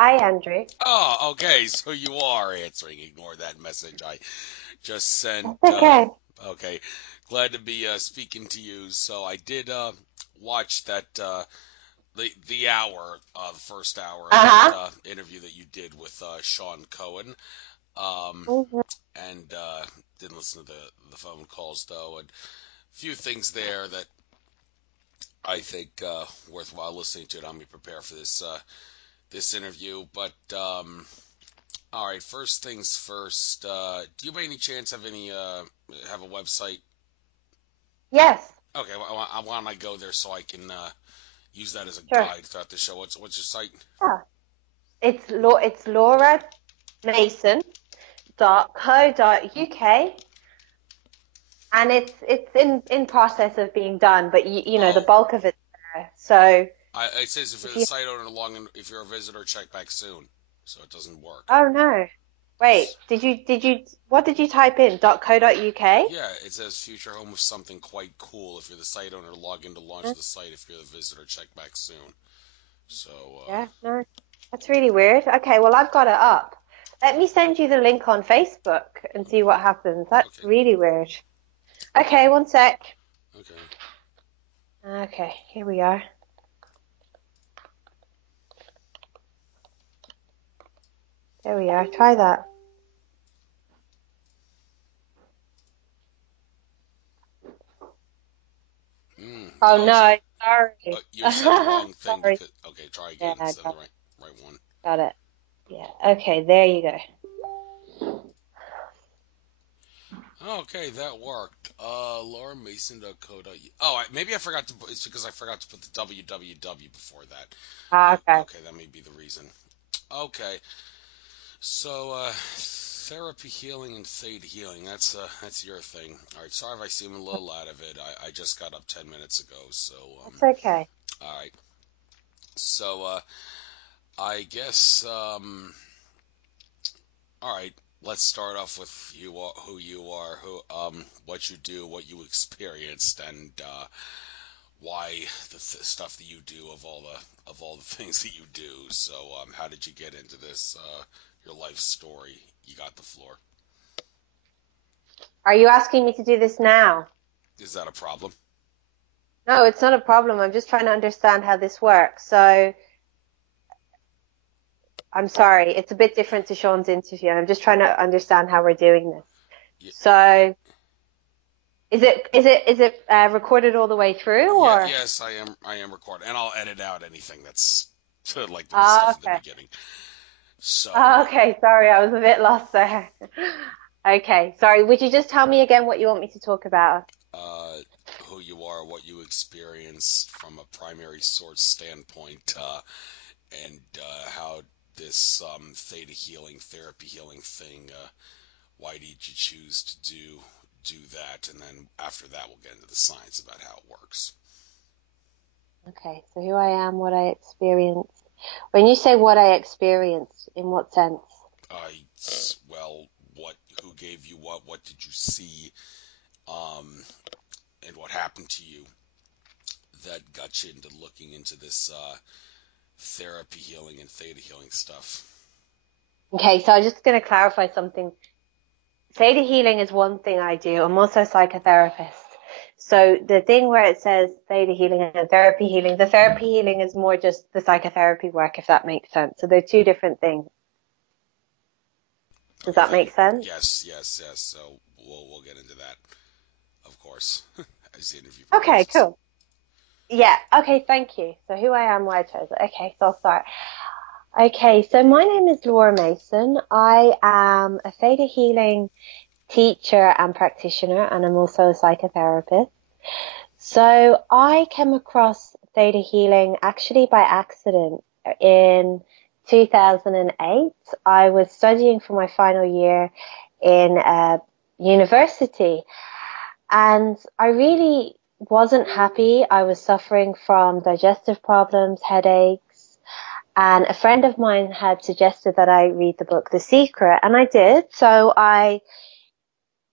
Hi, Andrew. Oh, okay. So you are answering. Ignore that message I just sent. That's okay. Okay. Glad to be speaking to you. So I did watch that the hour, the first hour of that Uh-huh. interview that you did with Sean Cohen. Um, Mhm. and didn't listen to the phone calls though. And a few things there that I think worthwhile listening to. And I'm gonna prepare for this interview, but. All right, first things first. Do you by any chance have a website? Yes, Okay, well, I want to go there so I can use that as a sure. guide throughout the show. What's your site? Yeah. It's Laura Mason .co.uk, and it's in process of being done, but you know the Oh, bulk of it's there. So it says if you're if the you site owner, log in. If you're a visitor, check back soon. So it doesn't work. oh no. Wait, It's, did you what did you type in? .co.uk? yeah, it says future home of something quite cool. If you're the site owner, log in to launch the site. If you're the visitor, check back soon. So, Yeah, no. That's really weird. Okay, well I've got it up. Let me send you the link on Facebook and see what happens. That's okay, really weird. Okay, one sec. okay. Okay, here we are. There we are. Try that. Oh No, no, sorry. you said the wrong thing Sorry. because. Okay, try Yeah, again I instead of got, the right one. got it. Yeah. Okay, there you go. Okay, that worked. LauraMason.co.uk. Oh, maybe I forgot to. It's because I forgot to put the www before that. Ah, okay. Okay, that may be the reason. Okay, so therapy healing and Theta healing. That's your thing. All right. Sorry if I seem a little out of it. I just got up 10 minutes ago. So That's okay. all right. So I guess all right. Let's start off with who you are, what you do, what you experienced, and why stuff that you do of all the things that you do. So, how did you get into this? Your life story. You got the floor. Are you asking me to do this now? Is that a problem? No, it's not a problem. I'm just trying to understand how this works. So, I'm sorry. It's a bit different to Sean's interview. I'm just trying to understand how we're doing this. Yeah, So, is it recorded all the way through yeah, or? yes, I am recording, and I'll edit out anything that's like the Ah, stuff at the okay. beginning. So, Ah, okay. Sorry, I was a bit lost there. Okay, sorry. Would you just tell me again what you want me to talk about? uh, who you are, what you experienced from a primary source standpoint, and how this theta healing, therapy healing thing. Why did you choose to do that? And then after that, we'll get into the science about how it works. Okay, so who I am, what I experienced. When you say what I experienced, in what sense? I well, who gave you what did you see, um, and what happened to you that got you into looking into this therapy healing and theta healing stuff? Okay, so I'm just going to clarify something. Theta healing is one thing I do. I'm also a psychotherapist. So the thing where it says theta healing and therapy healing, the therapy healing is more just the psychotherapy work, if that makes sense. So they're two different things. Does Okay, that make sense? yes. So we'll get into that, of course, as the interview Okay, progresses. cool. Yeah, okay, thank you. So who I am, why I chose it. Okay, so I'll start. Okay, so my name is Laura Mason. I am a theta healing teacher and practitioner, and I'm also a psychotherapist. So I came across theta healing actually by accident in 2008. I was studying for my final year in university, and I really wasn't happy. I was suffering from digestive problems, headaches, and a friend of mine had suggested that I read the book The Secret, and I did. So I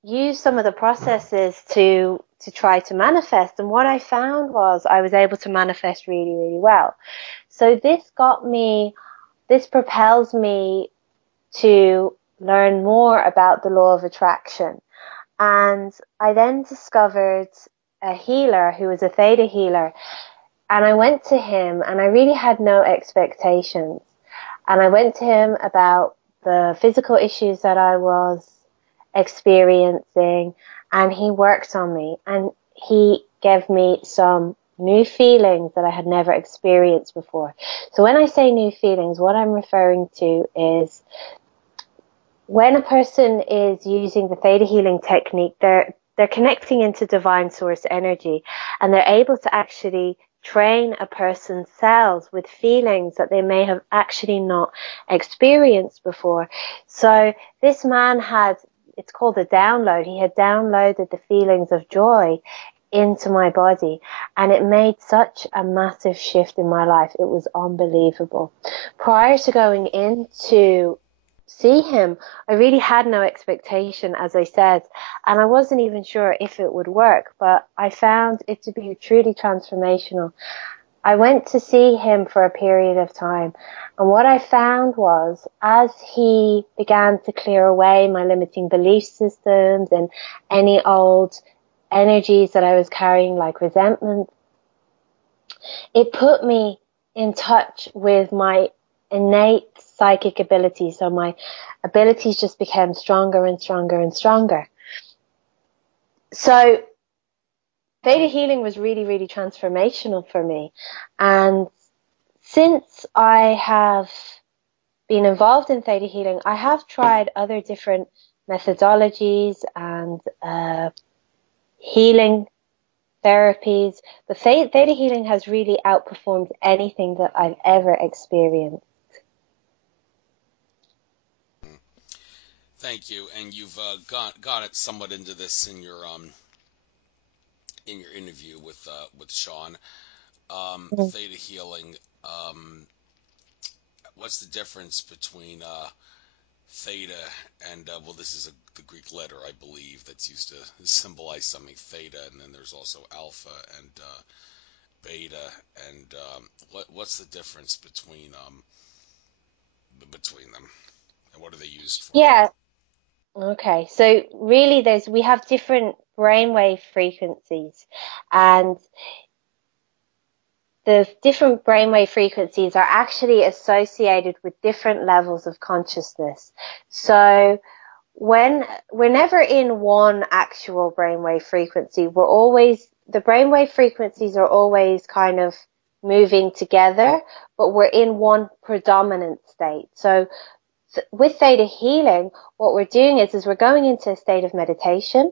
used some of the processes to try to manifest, and what I found was I was able to manifest really, really well. So this got me this propels me to learn more about the law of attraction. And I then discovered a healer who was a Theta healer. And I went to him and I really had no expectations. And I went to him about the physical issues that I was experiencing, and he worked on me and he gave me some new feelings that I had never experienced before. So when I say new feelings, what I'm referring to is when a person is using the Theta healing technique, they're connecting into divine source energy, and they're able to actually train a person's cells with feelings that they may have actually not experienced before. So this man had, it's called a download. He had downloaded the feelings of joy into my body, and it made such a massive shift in my life. It was unbelievable. Prior to going into see him, I really had no expectation, as I said, and I wasn't even sure if it would work, but I found it to be truly transformational. I went to see him for a period of time, and what I found was, as he began to clear away my limiting belief systems and any old energies that I was carrying, like resentment, it put me in touch with my innate psychic abilities. So my abilities just became stronger and stronger and stronger. So Theta healing was really, really transformational for me. And since I have been involved in Theta healing, I have tried other different methodologies and healing therapies, but Theta healing has really outperformed anything that I've ever experienced. Thank you. And you've got it somewhat into this in your interview with Sean. Theta healing. What's the difference between theta and well, this is the Greek letter, I believe, that's used to symbolize something, theta, and then there's also alpha and beta, and what's the difference between them, and what are they used for? Yeah. Okay. So really, we have different brainwave frequencies, and the different brainwave frequencies are actually associated with different levels of consciousness. So when we're never in one actual brainwave frequency, the brainwave frequencies are always kind of moving together, but we're in one predominant state. So with Theta healing, what we're doing is we're going into a state of meditation,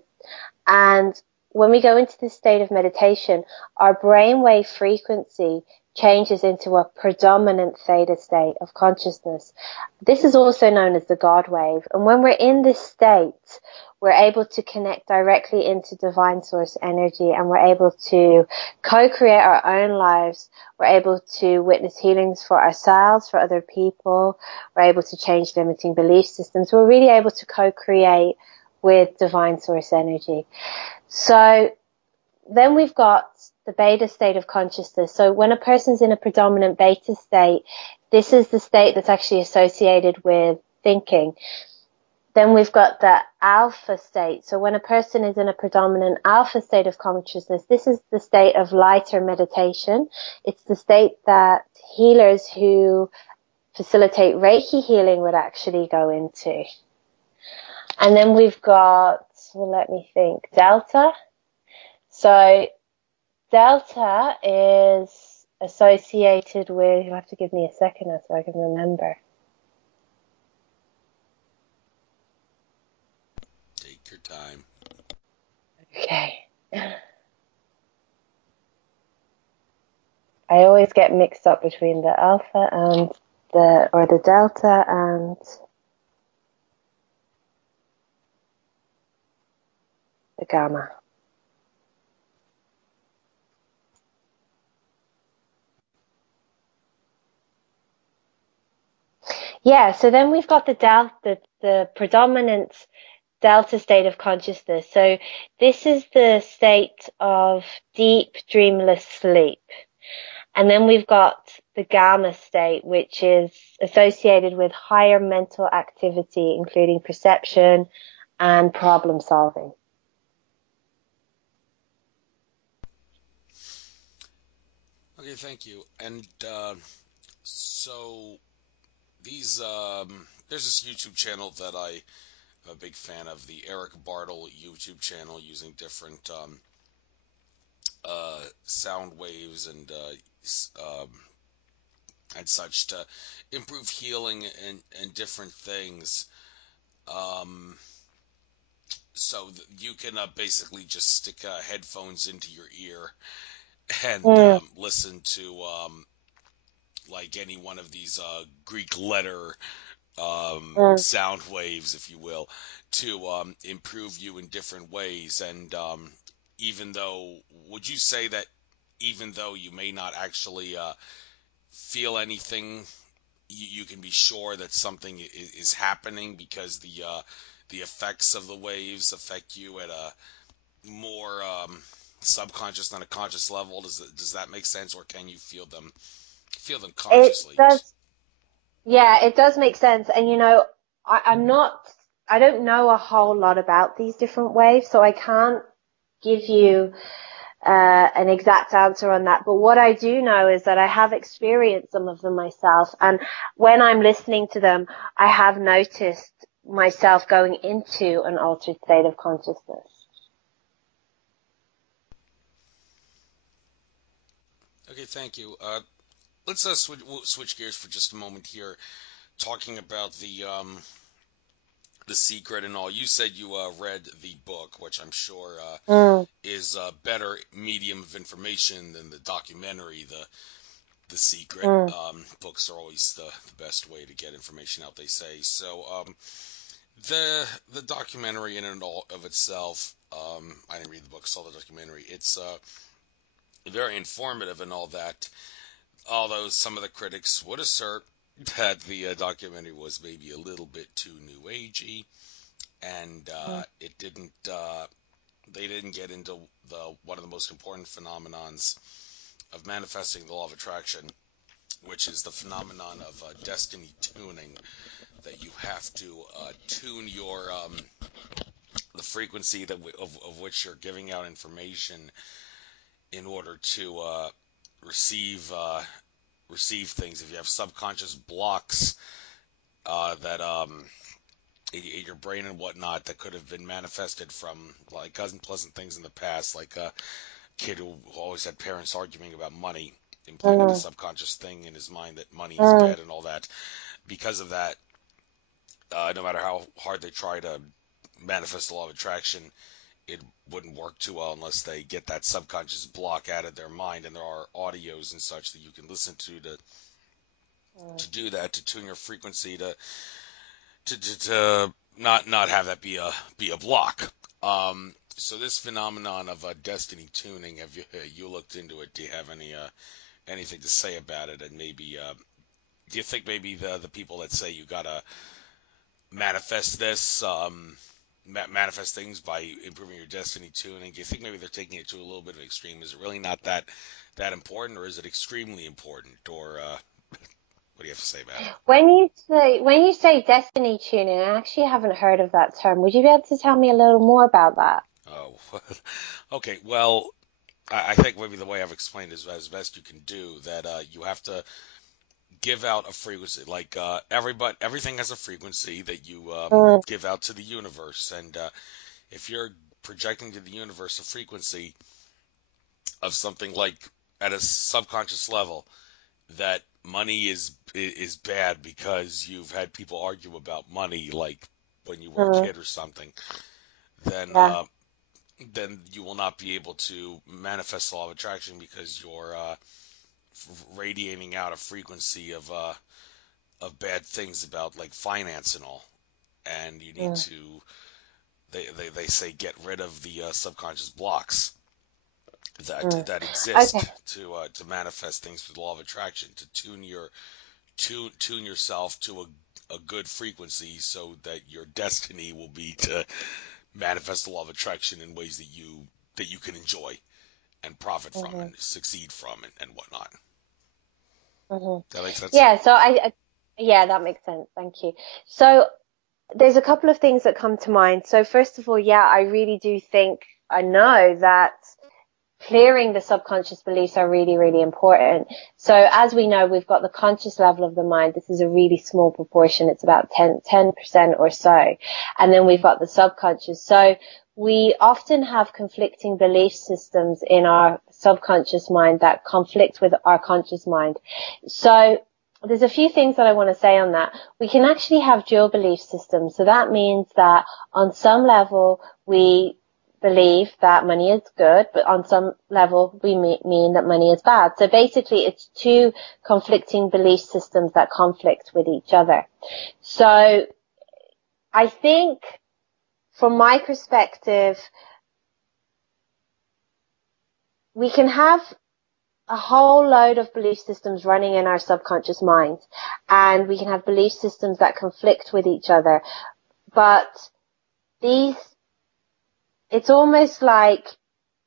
and when we go into this state of meditation, our brainwave frequency changes into a predominant theta state of consciousness. This is also known as the God wave. And when we're in this state, we're able to connect directly into divine source energy, and we're able to co-create our own lives. We're able to witness healings for ourselves, for other people. We're able to change limiting belief systems. We're really able to co-create with divine source energy. So then we've got the beta state of consciousness. So when a person's in a predominant beta state, this is the state that's actually associated with thinking. Then we've got the alpha state. So when a person is in a predominant alpha state of consciousness, this is the state of lighter meditation. It's the state that healers who facilitate Reiki healing would actually go into. And then we've got, well, let me think, delta. So delta is associated with, you'll have to give me a second so I can remember. Take your time. Okay. I always get mixed up between the alpha and the delta and the gamma. Yeah, so then we've got the predominant delta state of consciousness. So this is the state of deep dreamless sleep. And then we've got the gamma state, which is associated with higher mental activity, including perception and problem solving. Okay, thank you. And so these there's this YouTube channel that I'm a big fan of, the Eric Bartle YouTube channel, using different sound waves and such to improve healing and different things. Um, you can basically just stick headphones into your ear and Mm, listen to like any one of these Greek letter mm. sound waves, if you will, to improve you in different ways. And even though, would you say that even though you may not actually feel anything, you can be sure that something is happening because the effects of the waves affect you at a more subconscious than a conscious level? Does that make sense, or can you feel them It consciously? does. Yeah, it does make sense. And I'm not, I don't know a whole lot about these different waves, so I can't give you an exact answer on that. But what I do know is that I have experienced some of them myself. And when I'm listening to them, I have noticed myself going into an altered state of consciousness. Okay, thank you. Let's switch gears for just a moment here, talking about the secret and all. You said you read the book, which I'm sure Mm, is a better medium of information than the documentary. The secret. mm, Books are always the best way to get information out, they say. So the documentary in and all of itself, I didn't read the book, saw the documentary. It's very informative and all that. Although some of the critics would assert that the documentary was maybe a little bit too new agey, and mm, it didn't. They didn't get into the one of the most important phenomenons of manifesting the law of attraction, which is the phenomenon of destiny tuning. That you have to tune your the frequency of which you're giving out information in order to receive things. If you have subconscious blocks that in your brain and whatnot that could have been manifested from like unpleasant things in the past, like a kid who always had parents arguing about money, implanted a mm, subconscious thing in his mind that money is mm, bad and all that. Because of that, no matter how hard they try to manifest the law of attraction, it wouldn't work too well unless they get that subconscious block out of their mind. And there are audios and such that you can listen mm. to do that, to tune your frequency to not have that be a block. So this phenomenon of destiny tuning, have you looked into it? Do you have anything to say about it? And maybe do you think maybe the people that say you gotta manifest this, manifest things by improving your destiny tuning, do you think maybe they're taking it to a little bit of extreme? Is it really not that important, or is it extremely important? Or what do you have to say about it? When you say destiny tuning, I actually haven't heard of that term. Would you be able to tell me a little more about that? Oh, okay. Well, I think maybe the way I've explained is as best you can do that. You have to give out a frequency. Like everything has a frequency that you Mm, give out to the universe, and if you're projecting to the universe a frequency of something like at a subconscious level that money is bad because you've had people argue about money, like when you were a mm, kid or something, then yeah. you will not be able to manifest the law of attraction because you're radiating out a frequency of bad things about like finance and all, and you need Mm, to they say get rid of the subconscious blocks mm. that Okay. exist to manifest things through the law of attraction, to tune yourself to a good frequency so that your destiny will be to manifest the law of attraction in ways that you can enjoy and profit from Hmm. and succeed from and whatnot. hmm That makes sense. Yeah, so yeah, that makes sense. Thank you. So there's a couple of things that come to mind. So first of all, yeah, I really do think I know that clearing the subconscious beliefs are really, really important. So as we know, we've got the conscious level of the mind. This is a really small proportion. It's about 10% or so. And then we've got the subconscious. So we often have conflicting belief systems in our subconscious mind that conflict with our conscious mind. So there's a few things that I want to say on that. We can actually have dual belief systems. So that means that on some level, we believe that money is good, but on some level we mean that money is bad. So basically it's two conflicting belief systems that conflict with each other. So I think from my perspective, we can have a whole load of belief systems running in our subconscious mind, and we can have belief systems that conflict with each other. But it's almost like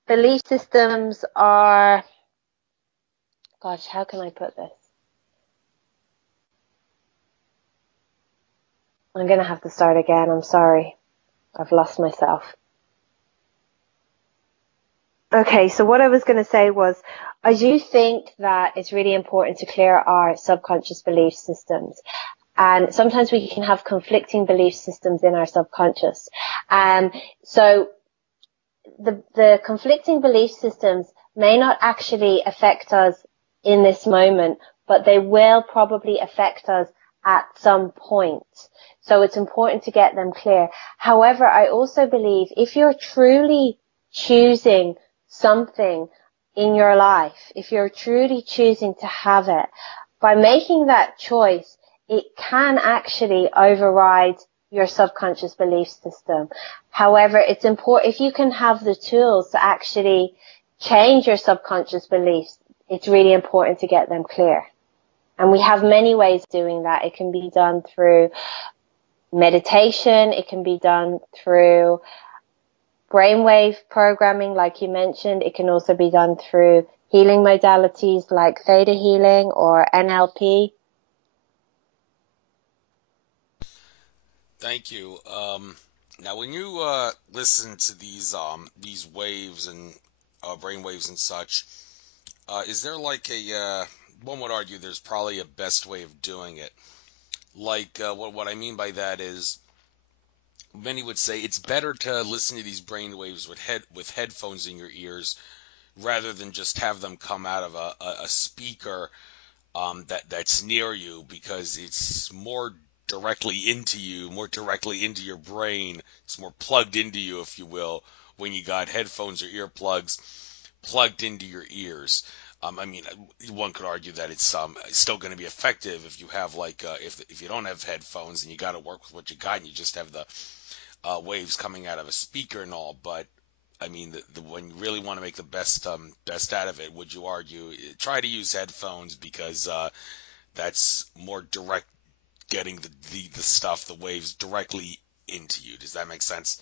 belief systems are, gosh, how can I put this? I'm going to have to start again. I'm sorry. I've lost myself. Okay, so what I was going to say was, I do think that it's really important to clear our subconscious belief systems. And sometimes we can have conflicting belief systems in our subconscious. So the conflicting belief systems may not actually affect us in this moment, but they will probably affect us at some point. So it's important to get them clear. However, I also believe if you're truly choosing something in your life, if you're truly choosing to have it, by making that choice, it can actually override your subconscious belief system. However, it's important, if you can have the tools to actually change your subconscious beliefs, it's really important to get them clear. And we have many ways of doing that. It can be done through meditation. It can be done through brainwave programming, like you mentioned. It can also be done through healing modalities like Theta Healing or NLP. Thank you. Now, when you listen to these waves and brain waves and such, is there like one would argue there's probably a best way of doing it. Like what I mean by that is many would say it's better to listen to these brain waves with headphones in your ears rather than just have them come out of a speaker that's near you, because it's more directly into you, more directly into your brain. It's more plugged into you, if you will, when you got headphones or earplugs plugged into your ears. I mean, one could argue that it's still going to be effective if you have if you don't have headphones and you got to work with what you got and you just have the waves coming out of a speaker and all. But I mean, when you really want to make the best out of it, would you argue try to use headphones, because that's more direct, getting the stuff, the waves directly into you. Does that make sense?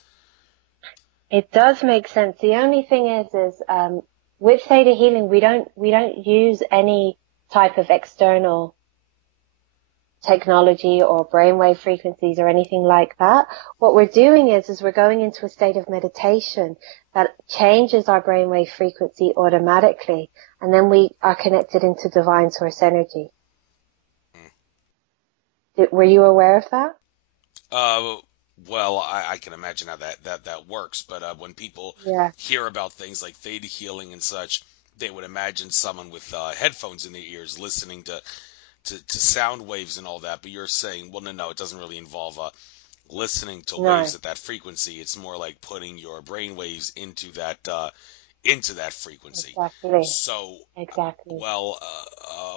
It does make sense. The only thing is with Theta Healing, we don't use any type of external technology or brainwave frequencies or anything like that. What we're doing is we're going into a state of meditation that changes our brainwave frequency automatically, and then we are connected into divine source energy. Were you aware of that? Well, I can imagine how that works, but when people Yeah. hear about things like theta healing and such, they would imagine someone with headphones in their ears listening to sound waves and all that. But you're saying, well, no, it doesn't really involve listening to waves No. at that frequency. It's more like putting your brain waves into that frequency. Exactly. So, Exactly. well,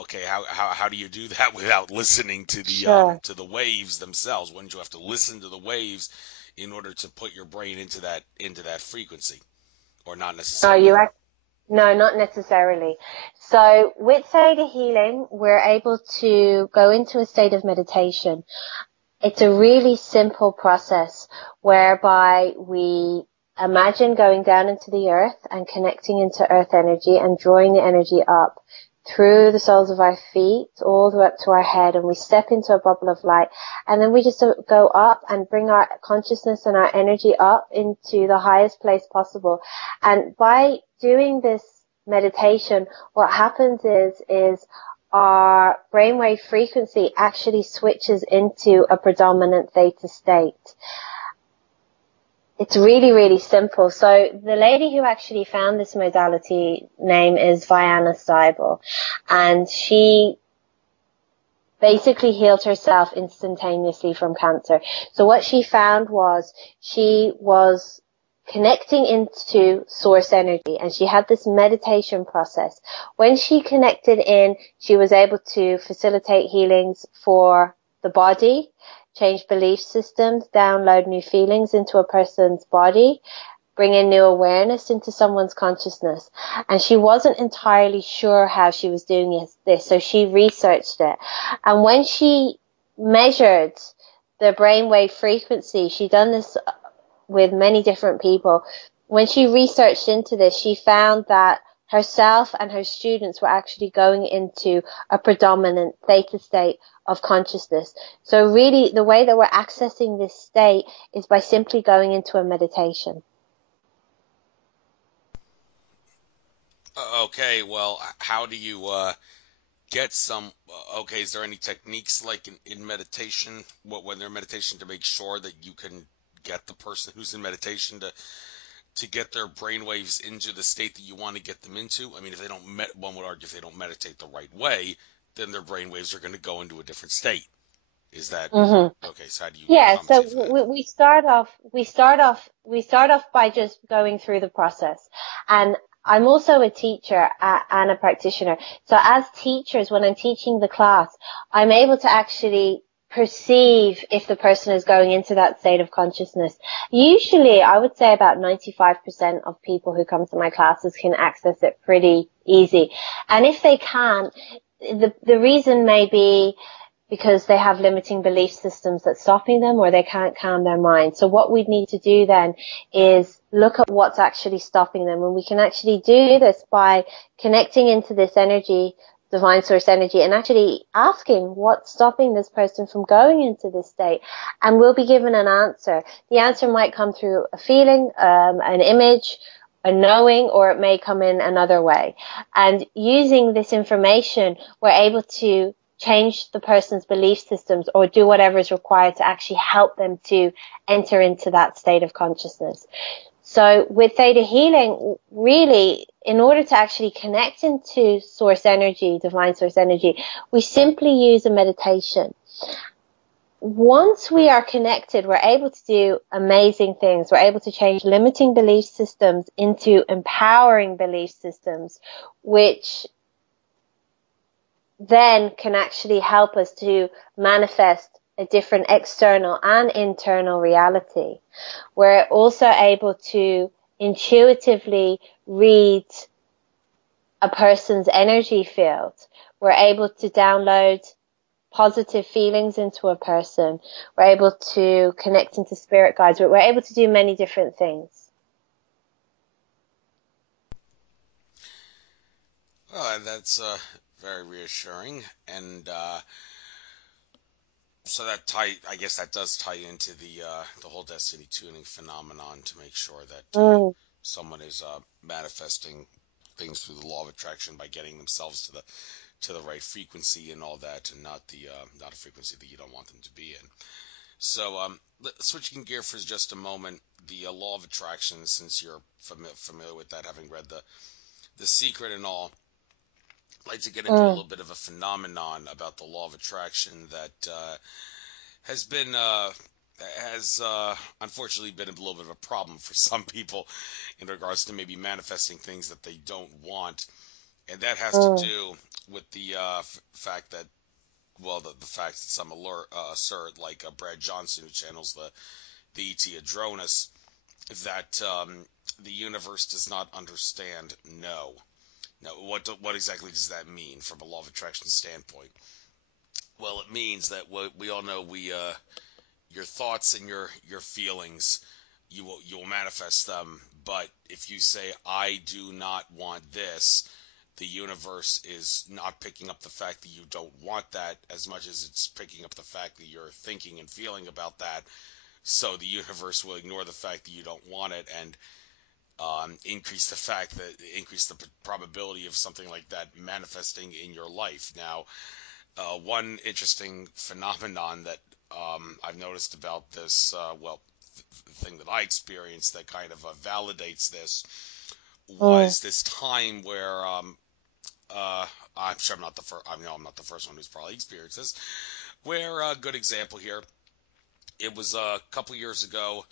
okay, how do you do that without listening Sure. to the waves themselves? Wouldn't you have to listen to the waves in order to put your brain into that frequency, or not No, necessarily? no, not necessarily. So with Theta Healing, we're able to go into a state of meditation. It's a really simple process whereby we imagine going down into the earth and connecting into earth energy and drawing the energy up through the soles of our feet all the way up to our head, and we step into a bubble of light, and then we just go up and bring our consciousness and our energy up into the highest place possible. And by doing this meditation, what happens is our brainwave frequency actually switches into a predominant theta state. It's really, really simple. So the lady who actually found this modality name is Vianna Stibal, and she basically healed herself instantaneously from cancer. So what she found was she was connecting into source energy, and she had this meditation process. When she connected in, she was able to facilitate healings for the body, change belief systems, download new feelings into a person's body, bring in new awareness into someone's consciousness. And she wasn't entirely sure how she was doing this, so she researched it. And when she measured the brainwave frequency, she'd done this with many different people. When she researched into this, she found that herself and her students were actually going into a predominant theta state of consciousness. So really, the way that we're accessing this state is by simply going into a meditation. Okay, well, how do you get some? Okay, is there any techniques like in meditation, when they're in meditation, to make sure that you can get the person who's in meditation to get their brainwaves into the state that you want to get them into? I mean, if they don't, one would argue if they don't meditate the right way, then their brainwaves are going to go into a different state. Is that okay? So how do you compensate for that? we start off by just going through the process. And I'm also a teacher and a practitioner. So as teachers, when I'm teaching the class, I'm able to actually perceive if the person is going into that state of consciousness. Usually, I would say about 95% of people who come to my classes can access it pretty easy. And if they can't, the reason may be because they have limiting belief systems that's stopping them, or they can't calm their mind. So what we need to do then is look at what's actually stopping them. And we can actually do this by connecting into this energy, divine source energy, and actually asking what's stopping this person from going into this state. And we'll be given an answer. The answer might come through a feeling, an image, a knowing, or it may come in another way. And using this information, we're able to change the person's belief systems or do whatever is required to actually help them to enter into that state of consciousness. So with Theta Healing, really, in order to actually connect into source energy, divine source energy, we simply use a meditation. Once we are connected, we're able to do amazing things. We're able to change limiting belief systems into empowering belief systems, which then can actually help us to manifest a different external and internal reality. We're also able to intuitively read a person's energy field. We're able to download positive feelings into a person. We're able to connect into spirit guides. We're able to do many different things. Well, that's very reassuring, and so I guess that does tie into the whole destiny tuning phenomenon, to make sure that someone is manifesting things through the law of attraction by getting themselves to the right frequency and all that, and not a frequency that you don't want them to be in. So, switching gear for just a moment, the law of attraction, since you're familiar with that, having read the Secret and all, I'd like to get into a little bit of a phenomenon about the law of attraction that has unfortunately been a little bit of a problem for some people in regards to maybe manifesting things that they don't want, and that has to do with the fact that, well, the fact that some assert, like Brad Johnson, who channels the ET Adronis, that the universe does not understand no. Now, what exactly does that mean from a law of attraction standpoint? Well, it means that we all know your thoughts and your feelings, you will manifest them. But if you say, I do not want this, the universe is not picking up the fact that you don't want that as much as it's picking up the fact that you're thinking and feeling about that. So the universe will ignore the fact that you don't want it and increase the probability of something like that manifesting in your life. Now, one interesting phenomenon that I've noticed about this, the thing that I experienced that kind of validates this was this time where I'm sure I'm not the first. I know I'm not the first one who's probably experienced this. Where a good example here. It was a couple years ago.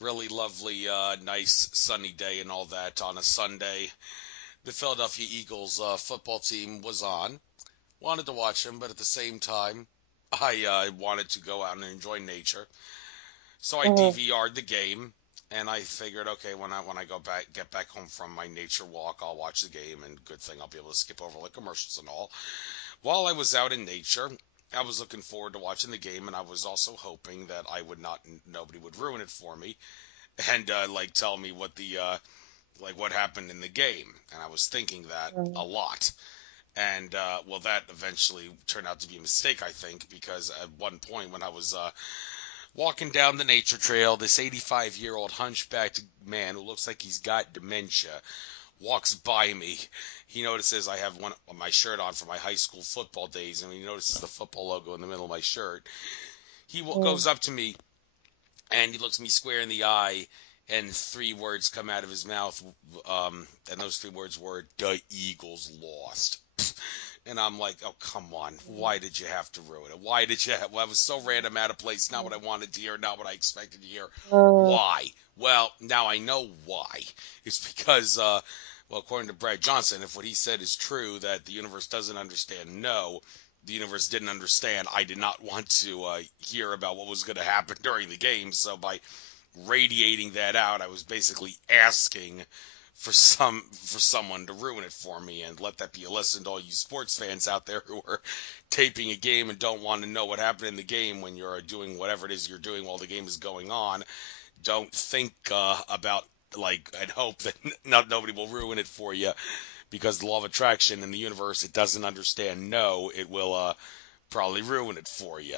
Really lovely, nice sunny day and all that on a Sunday. The Philadelphia Eagles football team was on. Wanted to watch them, but at the same time, I wanted to go out and enjoy nature. So I DVR'd the game, and I figured, okay, when I get back home from my nature walk, I'll watch the game, and good thing I'll be able to skip over the commercials and all. While I was out in nature, I was looking forward to watching the game, and I was also hoping that nobody would ruin it for me, and tell me what happened in the game. And I was thinking that a lot. And, that eventually turned out to be a mistake, I think, because at one point when I was walking down the nature trail, this 85-year-old hunchbacked man who looks like he's got dementia walks by me. He notices I have my shirt on from my high school football days, and he notices the football logo in the middle of my shirt. He goes up to me, and he looks me square in the eye, and 3 words come out of his mouth, and those 3 words were, "The Eagles lost." And I'm like, oh, come on. Why did you have to ruin it? Why did you have... Well, I was so random, out of place, not what I wanted to hear, not what I expected to hear. Why? Well, now I know why. It's because, according to Brad Johnson, if what he said is true, that the universe doesn't understand no, the universe didn't understand. I did not want to hear about what was going to happen during the game, so by radiating that out, I was basically asking for someone to ruin it for me. And let that be a lesson to all you sports fans out there who are taping a game and don't want to know what happened in the game when you're doing whatever it is you're doing while the game is going on. Don't think about and hope that nobody will ruin it for you, because the law of attraction in the universe, it doesn't understand no, it will probably ruin it for you.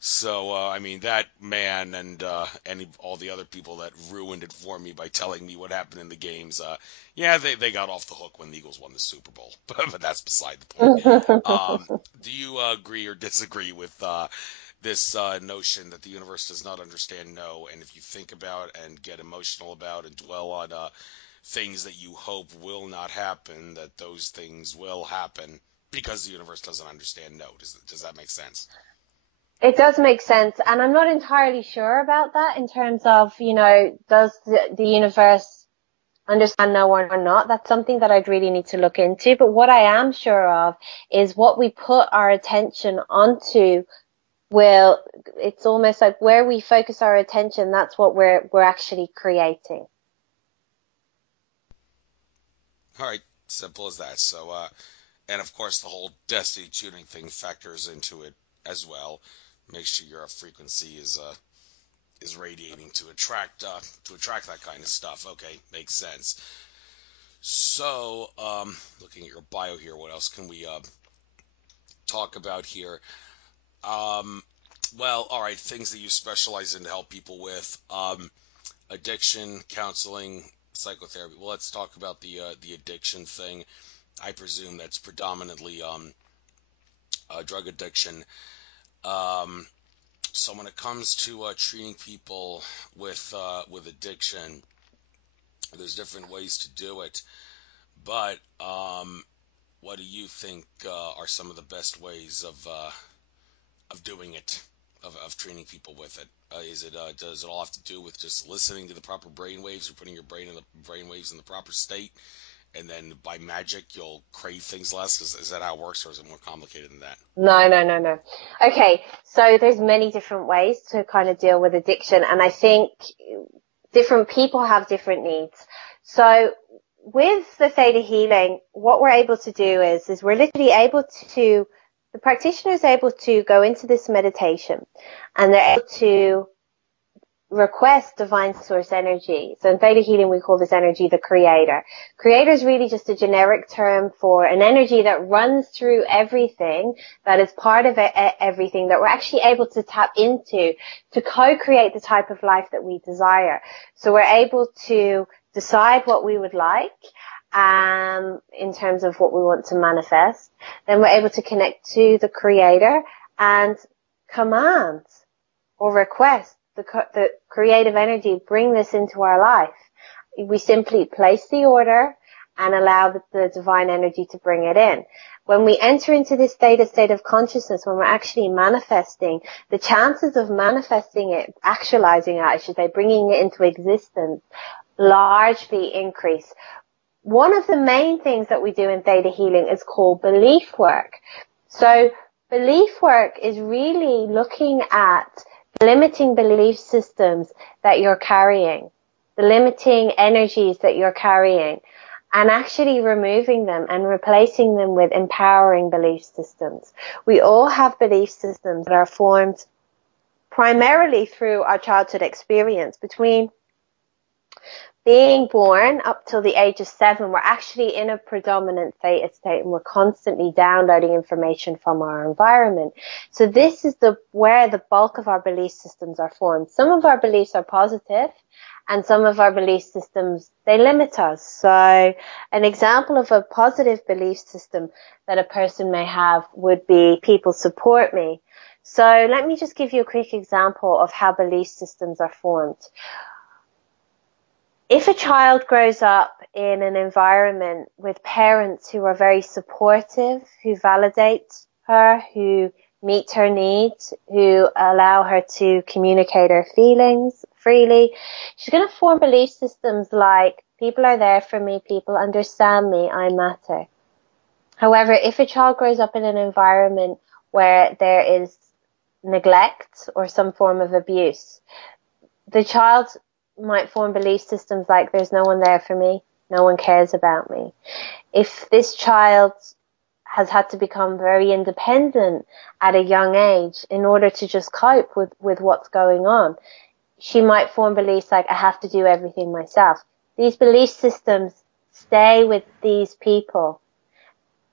So, that man and all the other people that ruined it for me by telling me what happened in the games, they got off the hook when the Eagles won the Super Bowl. But that's beside the point. Do you agree or disagree with this notion that the universe does not understand no, and if you think about and get emotional about and dwell on things that you hope will not happen, that those things will happen because the universe doesn't understand no? Does that make sense? It does make sense, and I'm not entirely sure about that in terms of, does the universe understand no or not? That's something that I'd really need to look into. But what I am sure of is what we put our attention onto it's almost like where we focus our attention, that's what we're actually creating. All right, simple as that. So, and of course the whole destiny tuning thing factors into it as well. Make sure your frequency is radiating to attract that kind of stuff. Okay, makes sense. So, looking at your bio here, what else can we talk about here? All right, things that you specialize in to help people with addiction, counseling, psychotherapy. Well, let's talk about the addiction thing. I presume that's predominantly drug addiction. So when it comes to treating people with addiction, there's different ways to do it. But what do you think are some of the best ways of doing it, of treating people with it? Does it all have to do with just listening to the proper brainwaves, or putting your brain in the brainwaves in the proper state, and then by magic you'll crave things less? Is that how it works, or is it more complicated than that? No. Okay, so there's many different ways to kind of deal with addiction, and I think different people have different needs. So with the Theta Healing, what we're able to do is we're literally able to, the practitioner is able to go into this meditation, and they're able to request divine source energy. So in Theta Healing, we call this energy the creator. Creator is really just a generic term for an energy that runs through everything, that is part of everything, that we're actually able to tap into to co-create the type of life that we desire. So we're able to decide what we would like, in terms of what we want to manifest. Then we're able to connect to the creator and command or request the creative energy, bring this into our life. We simply place the order and allow the divine energy to bring it in. When we enter into this theta state of consciousness, when we're actually manifesting, the chances of manifesting it, actualizing it, I should say, bringing it into existence, largely increase. One of the main things that we do in Theta Healing is called belief work. So belief work is really looking at limiting belief systems that you're carrying, the limiting energies that you're carrying, and actually removing them and replacing them with empowering belief systems. We all have belief systems that are formed primarily through our childhood experience. Between being born up till the age of 7, we're actually in a predominant theta state, and we're constantly downloading information from our environment. So this is where the bulk of our belief systems are formed. Some of our beliefs are positive, and some of our belief systems, they limit us. So an example of a positive belief system that a person may have would be, people support me. So let me just give you a quick example of how belief systems are formed. If a child grows up in an environment with parents who are very supportive, who validate her, who meet her needs, who allow her to communicate her feelings freely, she's going to form belief systems like, people are there for me, people understand me, I matter. However, if a child grows up in an environment where there is neglect or some form of abuse, the child might form belief systems like, there's no one there for me, no one cares about me. If this child has had to become very independent at a young age in order to just cope with what's going on, she might form beliefs like, I have to do everything myself. These belief systems stay with these people.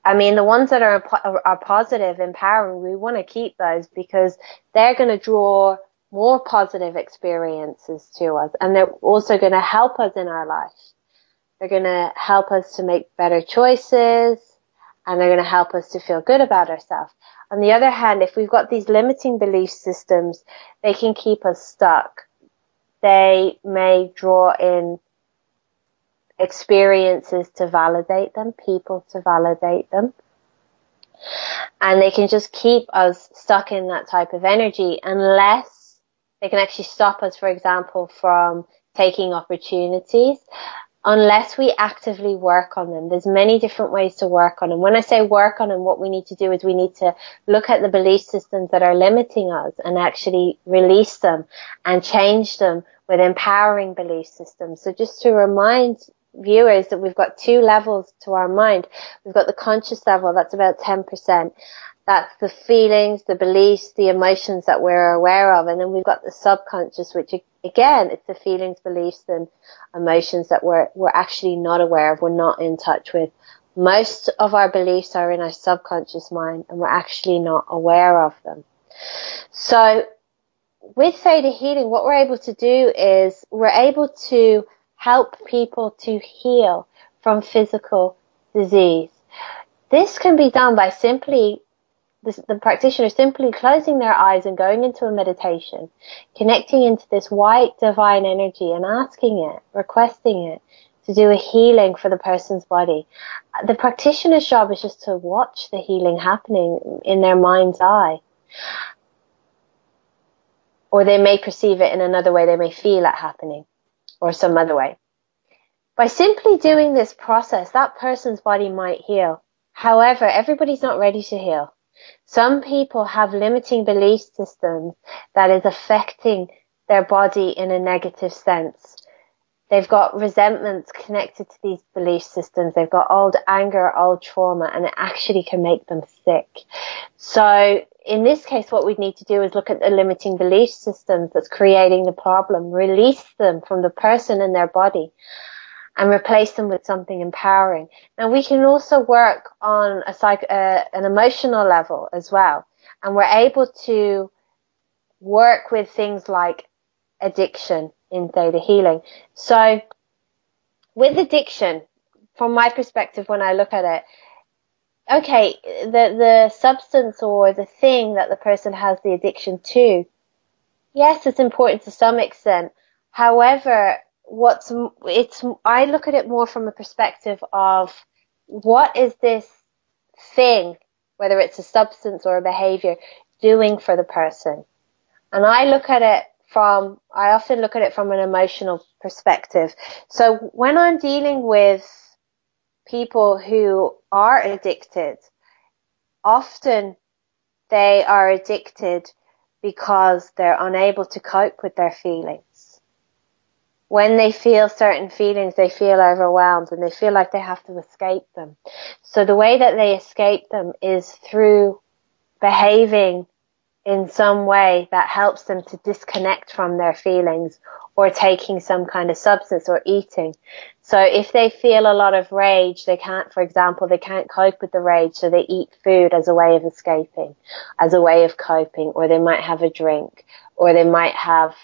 I mean, the ones that are positive, empowering, we want to keep those because they're going to draw more positive experiences to us, and they're also going to help us in our life. They're going to help us to make better choices, and they're going to help us to feel good about ourselves. On the other hand, if we've got these limiting belief systems, they can keep us stuck. They may draw in experiences to validate them, people to validate them. And they can just keep us stuck in that type of energy unless they can actually stop us, for example, from taking opportunities, unless we actively work on them. There's many different ways to work on them. When I say work on them, what we need to do is we need to look at the belief systems that are limiting us and actually release them and change them with empowering belief systems. So just to remind viewers that we've got 2 levels to our mind. We've got the conscious level, that's about 10%. That's the feelings, the beliefs, the emotions that we're aware of. And then we've got the subconscious, which again, it's the feelings, beliefs and emotions that we're actually not aware of, we're not in touch with. Most of our beliefs are in our subconscious mind and we're actually not aware of them. So with Theta Healing, what we're able to do is we're able to help people to heal from physical disease. This can be done by the practitioner simply closing their eyes and going into a meditation, connecting into this white divine energy and asking it, requesting it to do a healing for the person's body. The practitioner's job is just to watch the healing happening in their mind's eye. Or they may perceive it in another way, they may feel it happening, or some other way. By simply doing this process, that person's body might heal. However, everybody's not ready to heal. Some people have limiting belief systems that is affecting their body in a negative sense. They've got resentments connected to these belief systems. They've got old anger, old trauma, and it actually can make them sick. So in this case, what we need to do is look at the limiting belief systems that's creating the problem, release them from the person and their body, and replace them with something empowering. Now, we can also work on an emotional level as well. And we're able to work with things like addiction in Theta Healing. So with addiction, from my perspective, when I look at it, okay, the substance or the thing that the person has the addiction to, yes, it's important to some extent. However, I look at it more from a perspective of what is this thing, whether it's a substance or a behavior, doing for the person. And I often look at it from an emotional perspective. So when I'm dealing with people who are addicted, often they are addicted because they're unable to cope with their feelings. When they feel certain feelings, they feel overwhelmed and they feel like they have to escape them. So the way that they escape them is through behaving in some way that helps them to disconnect from their feelings, or taking some kind of substance or eating. So if they feel a lot of rage, they can't cope with the rage, so they eat food as a way of escaping, as a way of coping, or they might have a drink, or they might have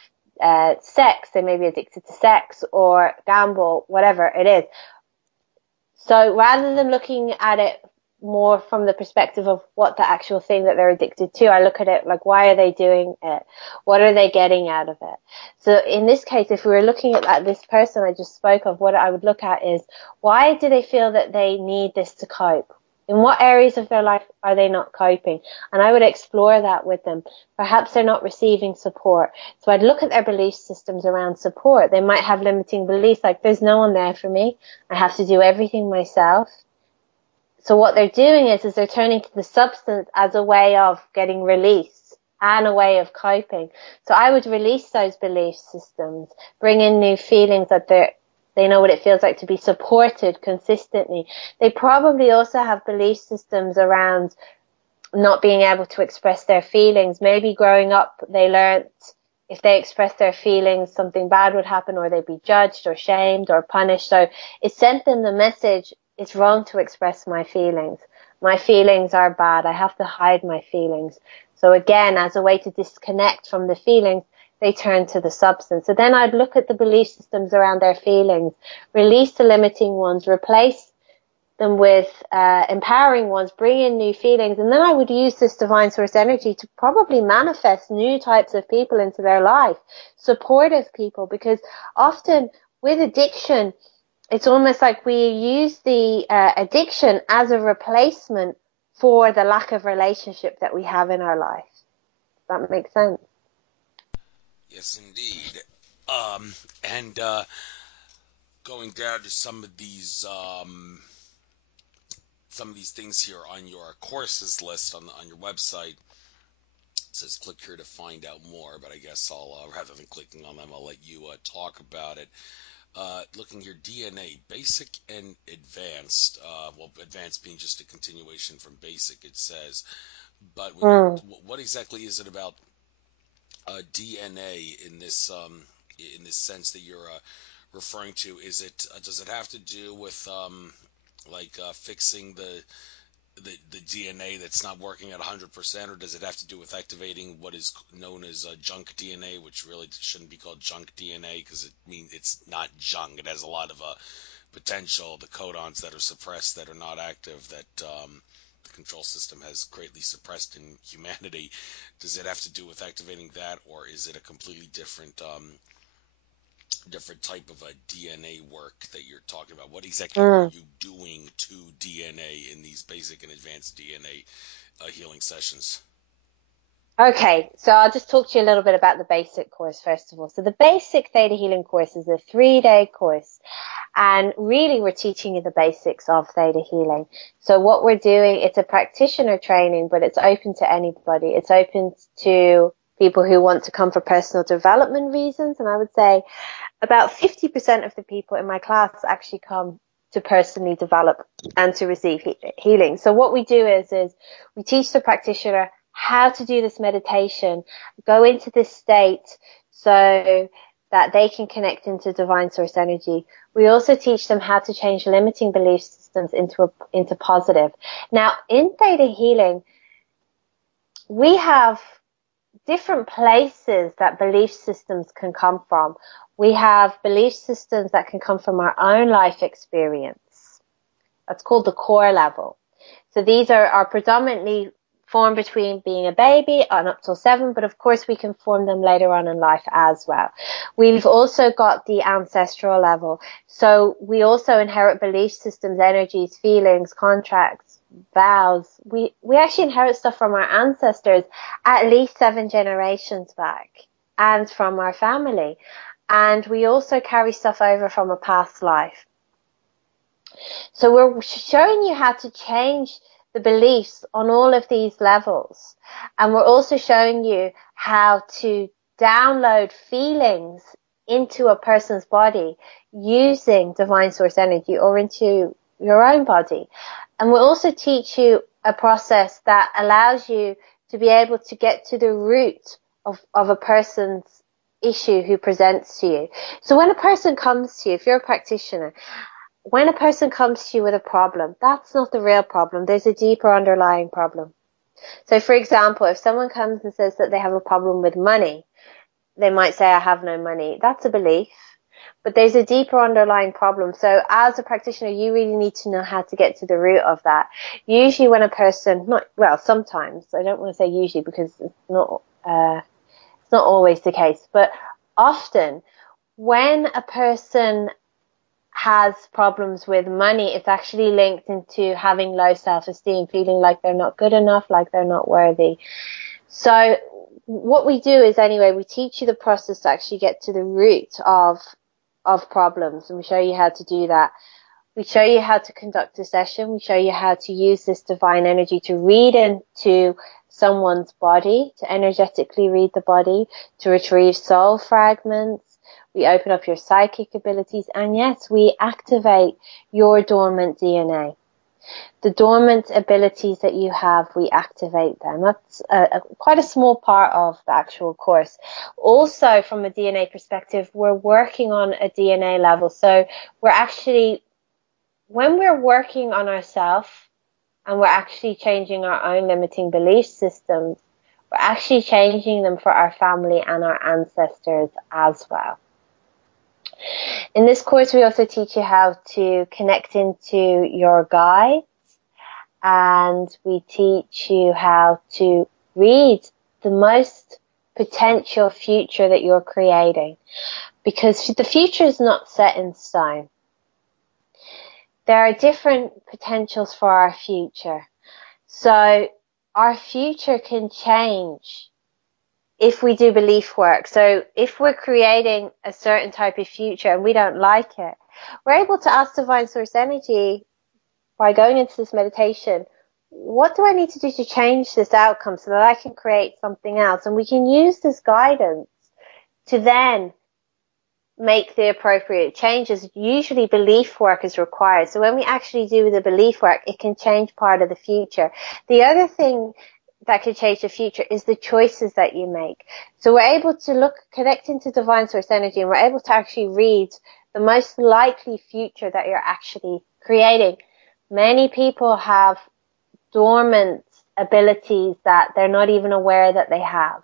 sex. They may be addicted to sex or gamble, whatever it is. So rather than looking at it more from the perspective of what the actual thing that they're addicted to, I look at it like, why are they doing it? What are they getting out of it? So in this case, if we were looking at this person I just spoke of, what I would look at is, why do they feel that they need this to cope? In what areas of their life are they not coping? And I would explore that with them. Perhaps they're not receiving support. So I'd look at their belief systems around support. They might have limiting beliefs like, there's no one there for me. I have to do everything myself. So what they're doing is they're turning to the substance as a way of getting release and a way of coping. So I would release those belief systems, bring in new feelings that they know what it feels like to be supported consistently. They probably also have belief systems around not being able to express their feelings. Maybe growing up, they learned if they express their feelings, something bad would happen, or they'd be judged or shamed or punished. So it sent them the message, it's wrong to express my feelings. My feelings are bad. I have to hide my feelings. So again, as a way to disconnect from the feelings, they turn to the substance. So then I'd look at the belief systems around their feelings, release the limiting ones, replace them with empowering ones, bring in new feelings. And then I would use this divine source energy to probably manifest new types of people into their life, supportive people, because often with addiction, it's almost like we use the addiction as a replacement for the lack of relationship that we have in our life. Does that make sense? Yes, indeed. And going down to some of these things here on your courses list on your website. It says click here to find out more, but I guess I'll rather than clicking on them, I'll let you talk about it. Looking here, DNA, basic and advanced. Well, advanced being just a continuation from basic, it says. But what exactly is it about DNA in this sense that you're referring to? Is it does it have to do with fixing the DNA that's not working at 100%, or does it have to do with activating what is known as junk DNA, which really shouldn't be called junk DNA because it's not junk. It has a lot of potential, the codons that are suppressed, that are not active, that the control system has greatly suppressed in humanity. Does it have to do with activating that, or is it a completely different type of a DNA work that you're talking about? What exactly are you doing to DNA in these basic and advanced DNA healing sessions? Okay, so I'll just talk to you a little bit about the basic course first of all. So the basic Theta Healing course is a 3-day course, and really we're teaching you the basics of Theta Healing. So what we're doing, it's a practitioner training, but it's open to anybody. It's open to people who want to come for personal development reasons, and I would say about 50% of the people in my class actually come to personally develop and to receive healing. So what we do is we teach the practitioner how to do this meditation, go into this state so that they can connect into divine source energy. We also teach them how to change limiting belief systems into positive. Now, in Theta Healing, we have different places that belief systems can come from. We have belief systems that can come from our own life experience. That's called the core level. So these are predominantly formed between being a baby and up till 7, but of course we can form them later on in life as well. We've also got the ancestral level. So we also inherit belief systems, energies, feelings, contracts, vows. We actually inherit stuff from our ancestors at least 7 generations back and from our family. And we also carry stuff over from a past life. So we're showing you how to change the beliefs on all of these levels. And we're also showing you how to download feelings into a person's body using divine source energy or into your own body. And we'll also teach you a process that allows you to be able to get to the root of a person's issue who presents to you. So when a person comes to you, if you're a practitioner, when a person comes to you with a problem, that's not the real problem. There's a deeper underlying problem. So for example, if someone comes and says that they have a problem with money, they might say, I have no money. That's a belief, but there's a deeper underlying problem. So as a practitioner, you really need to know how to get to the root of that. Usually when a person, sometimes, I don't want to say usually because it's not always the case, but often when a person has problems with money, it's actually linked into having low self-esteem, feeling like they're not good enough, like they're not worthy. So what we do is, anyway, we teach you the process to actually get to the root of problems, and we show you how to do that. We show you how to conduct a session. We show you how to use this divine energy to read into someone's body, to energetically read the body, to retrieve soul fragments. We open up your psychic abilities, and yes, we activate your dormant DNA. The dormant abilities that you have, we activate them. That's quite a small part of the actual course. Also, from a DNA perspective, we're working on a DNA level. So we're actually, when we're working on ourselves and we're actually changing our own limiting belief systems, we're actually changing them for our family and our ancestors as well. In this course, we also teach you how to connect into your guides, and we teach you how to read the most potential future that you're creating, because the future is not set in stone. There are different potentials for our future. So our future can change if we do belief work. So if we're creating a certain type of future and we don't like it, we're able to ask divine source energy by going into this meditation, what do I need to do to change this outcome so that I can create something else? And we can use this guidance to then make the appropriate changes. Usually belief work is required. So when we actually do the belief work, it can change part of the future. The other thing that can change the future is the choices that you make. So we're able to connect into divine source energy, and we're able to actually read the most likely future that you're actually creating. Many people have dormant abilities that they're not even aware that they have.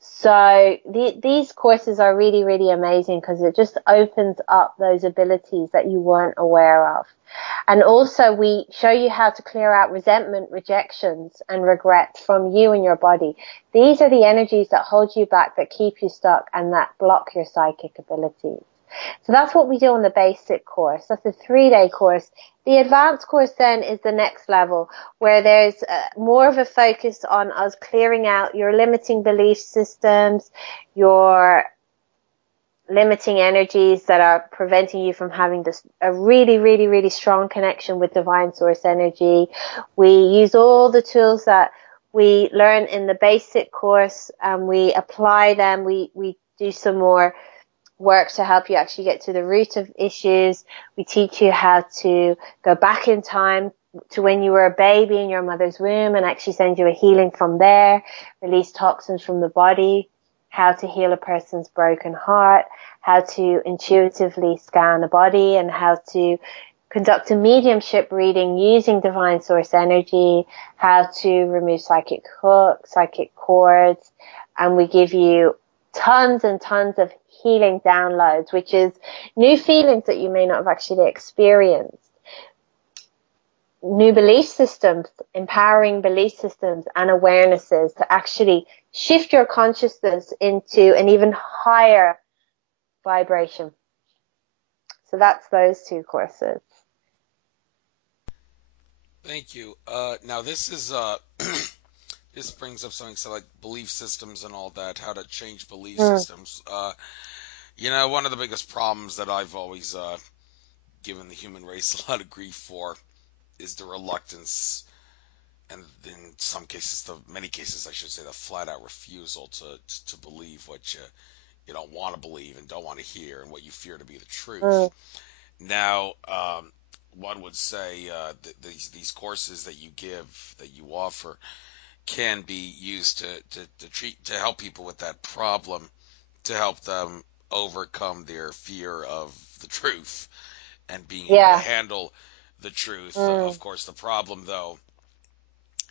So these courses are really, really amazing because it just opens up those abilities that you weren't aware of. And also we show you how to clear out resentment, rejections, and regret from you and your body. These are the energies that hold you back, that keep you stuck, and that block your psychic abilities. So that's what we do on the basic course. That's a 3-day course. The advanced course then is the next level, where there's more of a focus on us clearing out your limiting belief systems, your limiting energies that are preventing you from having a really, really, really strong connection with divine source energy. We use all the tools that we learn in the basic course, and we apply them. We do some more work to help you actually get to the root of issues. We teach you how to go back in time to when you were a baby in your mother's womb and actually send you a healing from there, release toxins from the body, how to heal a person's broken heart, how to intuitively scan a body, and how to conduct a mediumship reading using divine source energy, how to remove psychic hooks, psychic cords, and we give you tons and tons of healing downloads, which is new feelings that you may not have actually experienced, new belief systems, empowering belief systems and awarenesses to actually shift your consciousness into an even higher vibration. So that's those two courses. Thank you. Now this is this brings up something so like belief systems and all that, how to change belief systems. One of the biggest problems that I've always given the human race a lot of grief for is the reluctance, and in some cases, many cases, I should say, the flat-out refusal to believe what you don't want to believe and don't want to hear, and what you fear to be the truth. Now, one would say that these courses that you give, that you offer, can be used to help people with that problem, to help them overcome their fear of the truth and being able to handle the truth. Of course, the problem though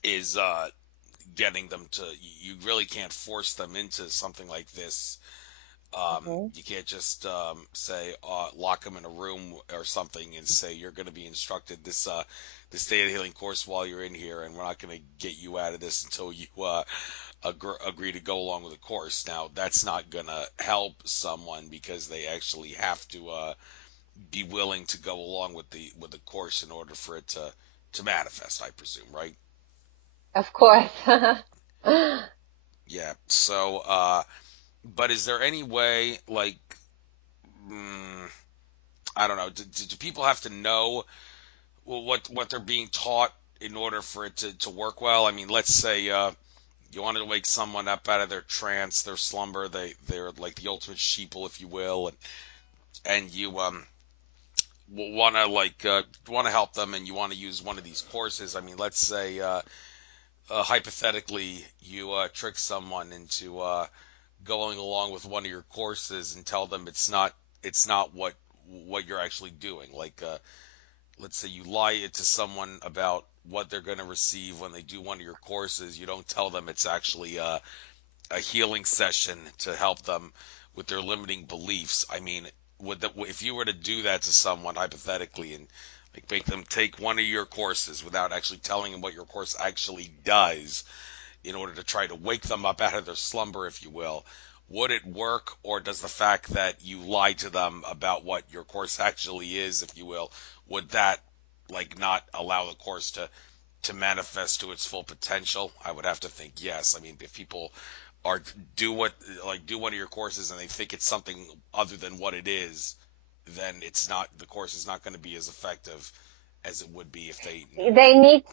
is getting them to. You really can't force them into something like this. You can't just say lock them in a room or something and say you're going to be instructed this Theta Healing course while you're in here, and we're not going to get you out of this until you agree to go along with the course. Now that's not going to help someone, because they actually have to be willing to go along with the course in order for it to manifest, I presume, right? Of course. Yeah. So, but is there any way, like, I don't know, do people have to know what they're being taught in order for it to work well? I mean, let's say you wanted to wake someone up out of their trance, their slumber, they're like the ultimate sheeple, if you will, and you want to help them, and you want to use one of these courses. I mean, let's say hypothetically you trick someone into going along with one of your courses and tell them it's not what you're actually doing. Like let's say you lie it to someone about what they're going to receive when they do one of your courses. You don't tell them it's actually a healing session to help them with their limiting beliefs. I mean, if you were to do that to someone hypothetically and like make them take one of your courses without actually telling them what your course actually does, in order to try to wake them up out of their slumber, if you will, would it work? Or does the fact that you lie to them about what your course actually is, if you will, would that like not allow the course to manifest to its full potential? I would have to think yes. I mean, if people are do one of your courses and they think it's something other than what it is, then the course is not going to be as effective as it would be if they need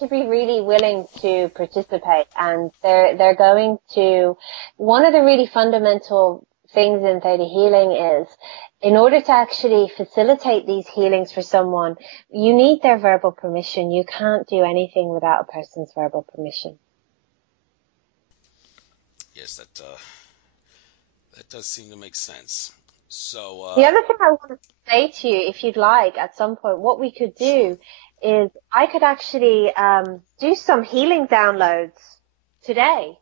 to be really willing to participate, and they're going to. One of the really fundamental things in Theta Healing is, in order to actually facilitate these healings for someone, you need their verbal permission. You can't do anything without a person's verbal permission. Yes, that does seem to make sense. So the other thing I want to say to you, if you'd like, at some point, what we could do is I could actually do some healing downloads today.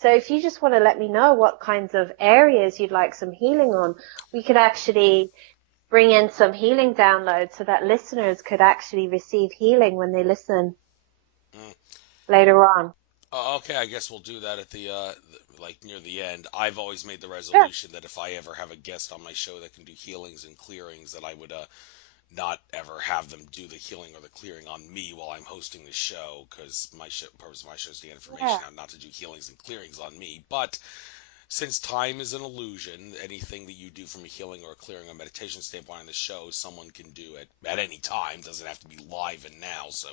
So if you just want to let me know what kinds of areas you'd like some healing on, we could actually bring in some healing downloads so that listeners could actually receive healing when they listen later on. Okay, I guess we'll do that at the like near the end. I've always made the resolution that if I ever have a guest on my show that can do healings and clearings, that I would not ever have them do the healing or the clearing on me while I'm hosting the show, because purpose of my show is to get information out, not to do healings and clearings on me. But since time is an illusion, anything that you do from a healing or a clearing or meditation standpoint on the show, someone can do it at any time. Doesn't have to be live and now. So,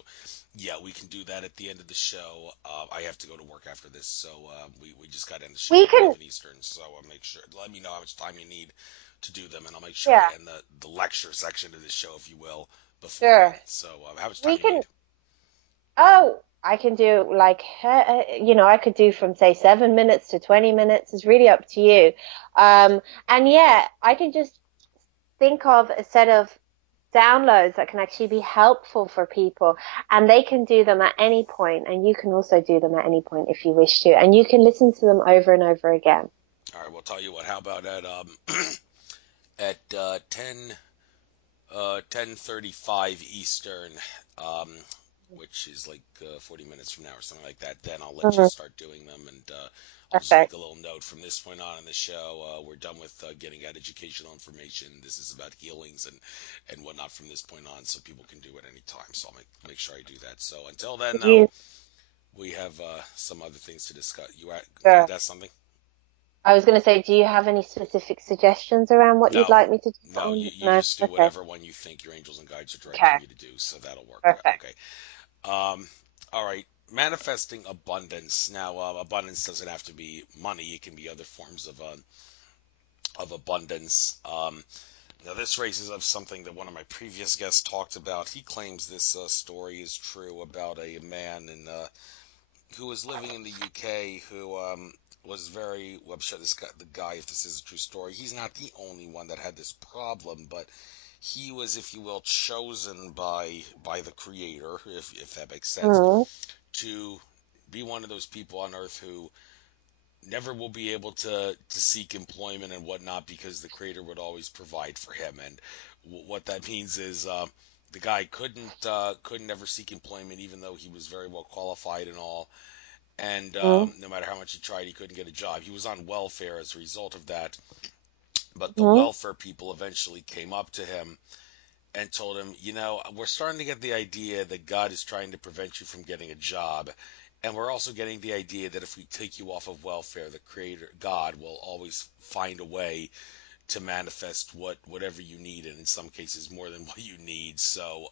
yeah, we can do that at the end of the show. I have to go to work after this, so we just got to end the show We at can, 11 Eastern. So I'll make sure. Let me know how much time you need to do them, and I'll make sure yeah, I end the lecture section of the show, if you will, before then. sure. So, how much time We you can, need? oh, I can do like, I could do from say 7 minutes to 20 minutes. It's really up to you. And yeah, I can just think of a set of downloads that can actually be helpful for people, and they can do them at any point, and you can also do them at any point if you wish to, and you can listen to them over and over again. All right, we'll tell you what. How about at at 10:35 Eastern, um, which is like 40 minutes from now or something like that. Then I'll let you Hmm. start doing them, and I'll just make Perfect. a little note from this point on in the show. We're done with getting out educational information. This is about healings and whatnot from this point on, so people can do it anytime. So I'll make sure I do that. So until then, though, You, we have some other things to discuss. You wanted sure. to ask something? I was going to say, do you have any specific suggestions around what you'd No, like me to do no. on? You No? just do Okay. whatever one you think your angels and guides are directing Okay. you to do. So that'll work. Perfect. Okay. All right. Manifesting abundance. Now, abundance doesn't have to be money. It can be other forms of abundance. Now, this raises up something that one of my previous guests talked about. He claims this story is true about a man who was living in the UK who was very. Well, I'm sure the guy, if this is a true story, he's not the only one that had this problem, but he was, if you will, chosen by the creator, if that makes sense, Mm, to be one of those people on earth who never will be able to seek employment and whatnot because the creator would always provide for him. And what that means is the guy couldn't ever seek employment, even though he was very well qualified and all. And mm, no matter how much he tried, he couldn't get a job. He was on welfare as a result of that. But the mm, welfare people eventually came up to him and told him, we're starting to get the idea that God is trying to prevent you from getting a job. And we're also getting the idea that if we take you off of welfare, the Creator, God, will always find a way to manifest whatever you need, and in some cases more than what you need. So,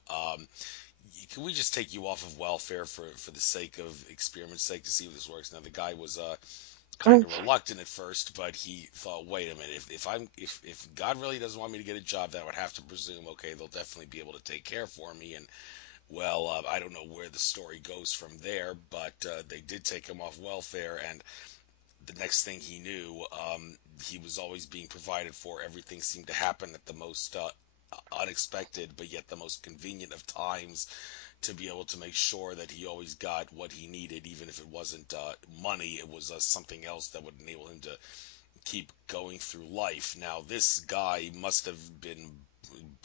can we just take you off of welfare for the sake of experiment's sake to see if this works? Now, the guy was kind mm, of reluctant at first, but he thought, wait a minute, if God really doesn't want me to get a job, that would have to presume, okay, they'll definitely be able to take care for me. And well, I don't know where the story goes from there, but they did take him off welfare, and the next thing he knew, he was always being provided for. Everything seemed to happen at the most unexpected, but yet the most convenient of times, to be able to make sure that he always got what he needed, even if it wasn't money, it was something else that would enable him to keep going through life. Now, this guy must have been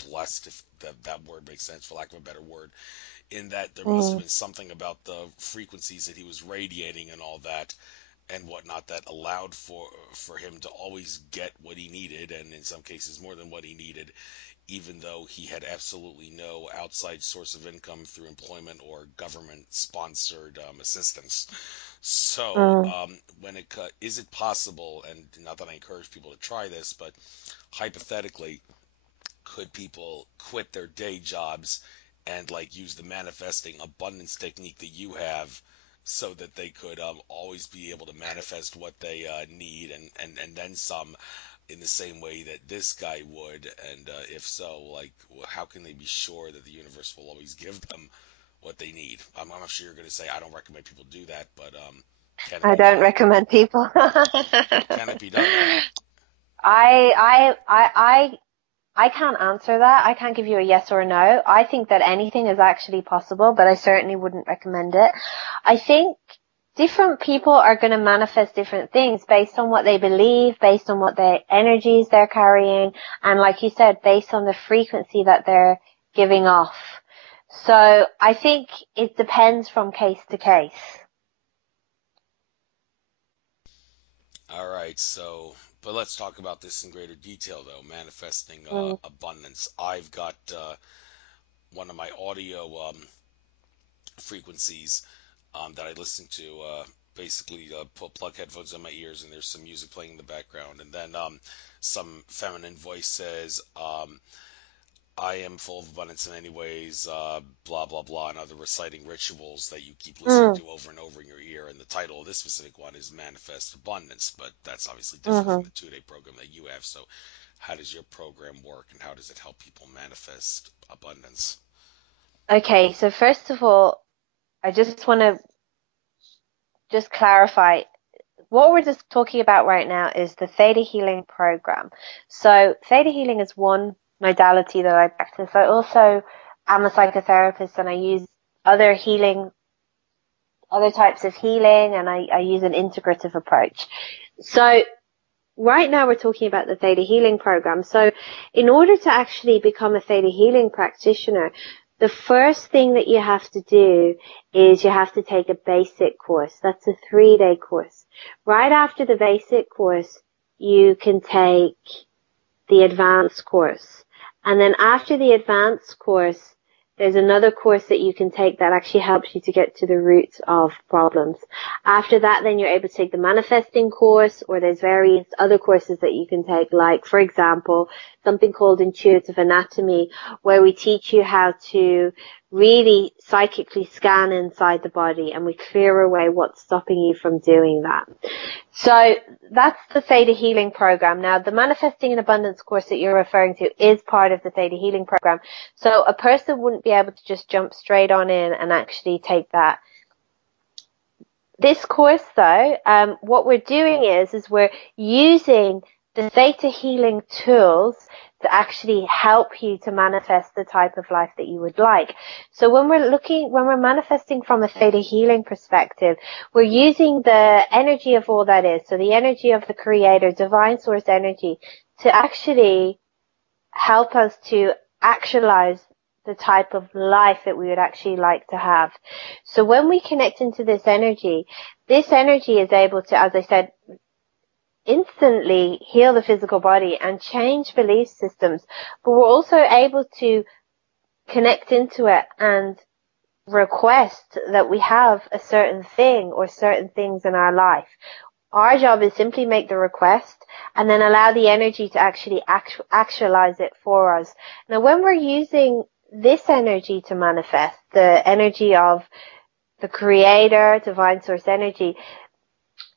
blessed, if that word makes sense, for lack of a better word, in that there must have mm, been something about the frequencies that he was radiating and all that and whatnot that allowed for him to always get what he needed, and in some cases more than what he needed, even though he had absolutely no outside source of income through employment or government-sponsored assistance. So, mm. is it possible, and not that I encourage people to try this, but hypothetically, could people quit their day jobs and like use the manifesting abundance technique that you have so that they could always be able to manifest what they need and then some in the same way that this guy would? And if so, like, how can they be sure that the universe will always give them what they need? I'm sure you're going to say I don't recommend people do that, but can it I be don't done? recommend people. Can it be done? I I can't answer that. I can't give you a yes or a no. I think that anything is actually possible, but I certainly wouldn't recommend it. I think different people are going to manifest different things based on what they believe, based on what their energies they're carrying, and like you said, based on the frequency that they're giving off. So I think it depends from case to case. All right, so, but let's talk about this in greater detail, though. Manifesting Mm, abundance. I've got one of my audio frequencies that I listen to. basically plug headphones in my ears and there's some music playing in the background, and then some feminine voice says, I am full of abundance in any ways, blah, blah, blah, and other reciting rituals that you keep listening Mm. to over and over in your ear. And the title of this specific one is Manifest Abundance, but that's obviously different from Mm-hmm. the 2-day program that you have. So how does your program work, and how does it help people manifest abundance? Okay, so first of all, I just want to just clarify what we're just talking about right now is the Theta Healing program. So Theta Healing is one modality that I practice. I also am a psychotherapist and I use other healing, other types of healing, and I use an integrative approach. So right now we're talking about the Theta Healing program. So in order to actually become a Theta Healing practitioner, the first thing that you have to do is you have to take a basic course. That's a 3-day course. Right after the basic course, you can take the advanced course. And then after the advanced course, there's another course that you can take that actually helps you to get to the roots of problems. After that, then you're able to take the manifesting course, or there's various other courses that you can take, like, for example, something called intuitive anatomy, where we teach you how to really psychically scan inside the body, and we clear away what's stopping you from doing that. So that's the Theta Healing program. Now, the Manifesting in Abundance course that you're referring to is part of the Theta Healing program. So a person wouldn't be able to just jump straight on in and actually take that. This course, though, what we're doing is we're using the Theta Healing tools to actually help you to manifest the type of life that you would like. So when we're manifesting from a Theta Healing perspective, we're using the energy of all that is, so the energy of the Creator, divine source energy, to actually help us to actualize the type of life that we would actually like to have. So when we connect into this energy is able to, as I said, instantly heal the physical body and change belief systems, but we're also able to connect into it and request that we have a certain thing or certain things in our life. Our job is simply make the request and then allow the energy to actually actualize it for us. Now, when we're using this energy to manifest, the energy of the Creator, divine source energy,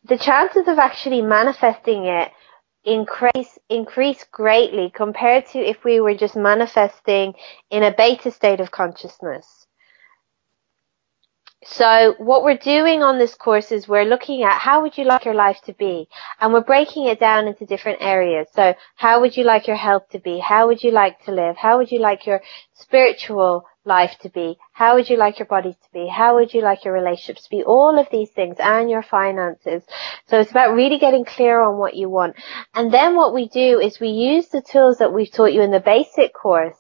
the chances of actually manifesting it increase greatly compared to if we were just manifesting in a beta state of consciousness. So what we're doing on this course is we're looking at how would you like your life to be? And we're breaking it down into different areas. So how would you like your health to be? How would you like to live? How would you like your spiritual life to be? How would you like your body to be? How would you like your relationships to be? All of these things, and your finances. So it's about really getting clear on what you want. And then what we do is we use the tools that we've taught you in the basic course.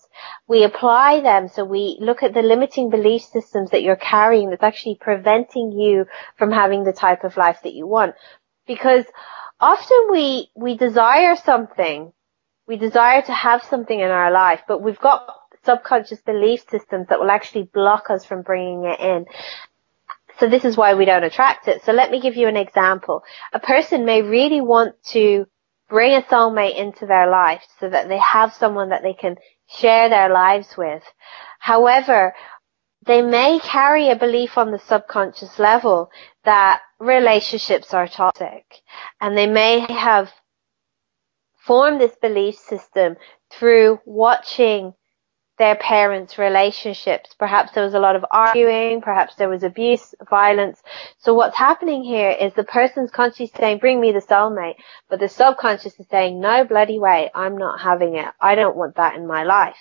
We apply them, so we look at the limiting belief systems that you're carrying that's actually preventing you from having the type of life that you want. Because often we desire something, we desire to have something in our life, but we've got subconscious belief systems that will actually block us from bringing it in. So this is why we don't attract it. So let me give you an example. A person may really want to bring a soulmate into their life so that they have someone that they can share their lives with. However, they may carry a belief on the subconscious level that relationships are toxic, and they may have formed this belief system through watching their parents' relationships. Perhaps there was a lot of arguing, perhaps there was abuse, violence. So what's happening here is the person's consciously saying, bring me the soulmate, but the subconscious is saying, no bloody way, I'm not having it. I don't want that in my life.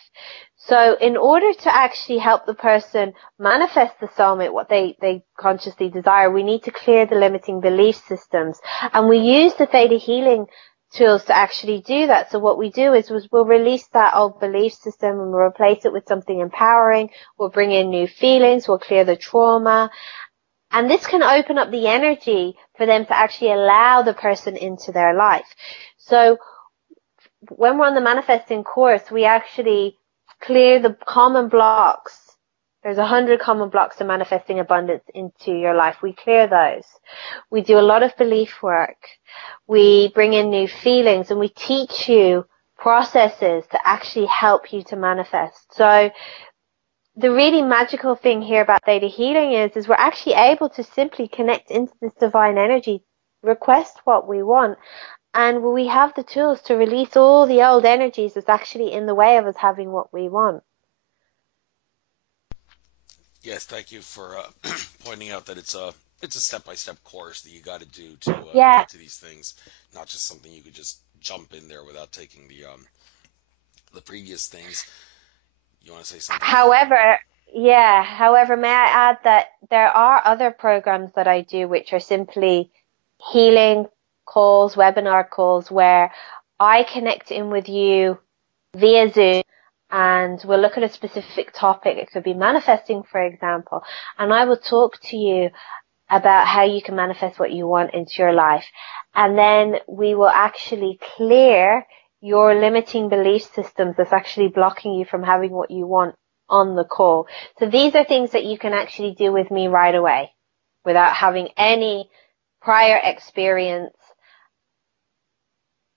So in order to actually help the person manifest the soulmate, what they consciously desire, we need to clear the limiting belief systems. And we use the Theta Healing tools to actually do that. So what we do is we'll release that old belief system and we'll replace it with something empowering. We'll bring in new feelings. We'll clear the trauma. And this can open up the energy for them to actually allow the person into their life. So when we're on the manifesting course, we actually clear the common blocks, There's 100 common blocks to manifesting abundance into your life. We clear those. We do a lot of belief work. We bring in new feelings, and we teach you processes to actually help you to manifest. So the really magical thing here about Theta Healing is we're actually able to simply connect into this divine energy, request what we want, and we have the tools to release all the old energies that's actually in the way of us having what we want. Yes, thank you for pointing out that it's a step-by-step course that you got to do to Yeah. get to these things, not just something you could just jump in there without taking the previous things. You want to say something? However, may I add that there are other programs that I do which are simply healing calls, webinar calls, where I connect in with you via Zoom, and we'll look at a specific topic. It could be manifesting, for example, and I will talk to you about how you can manifest what you want into your life. And then we will actually clear your limiting belief systems that's actually blocking you from having what you want on the call. So these are things that you can actually do with me right away without having any prior experience.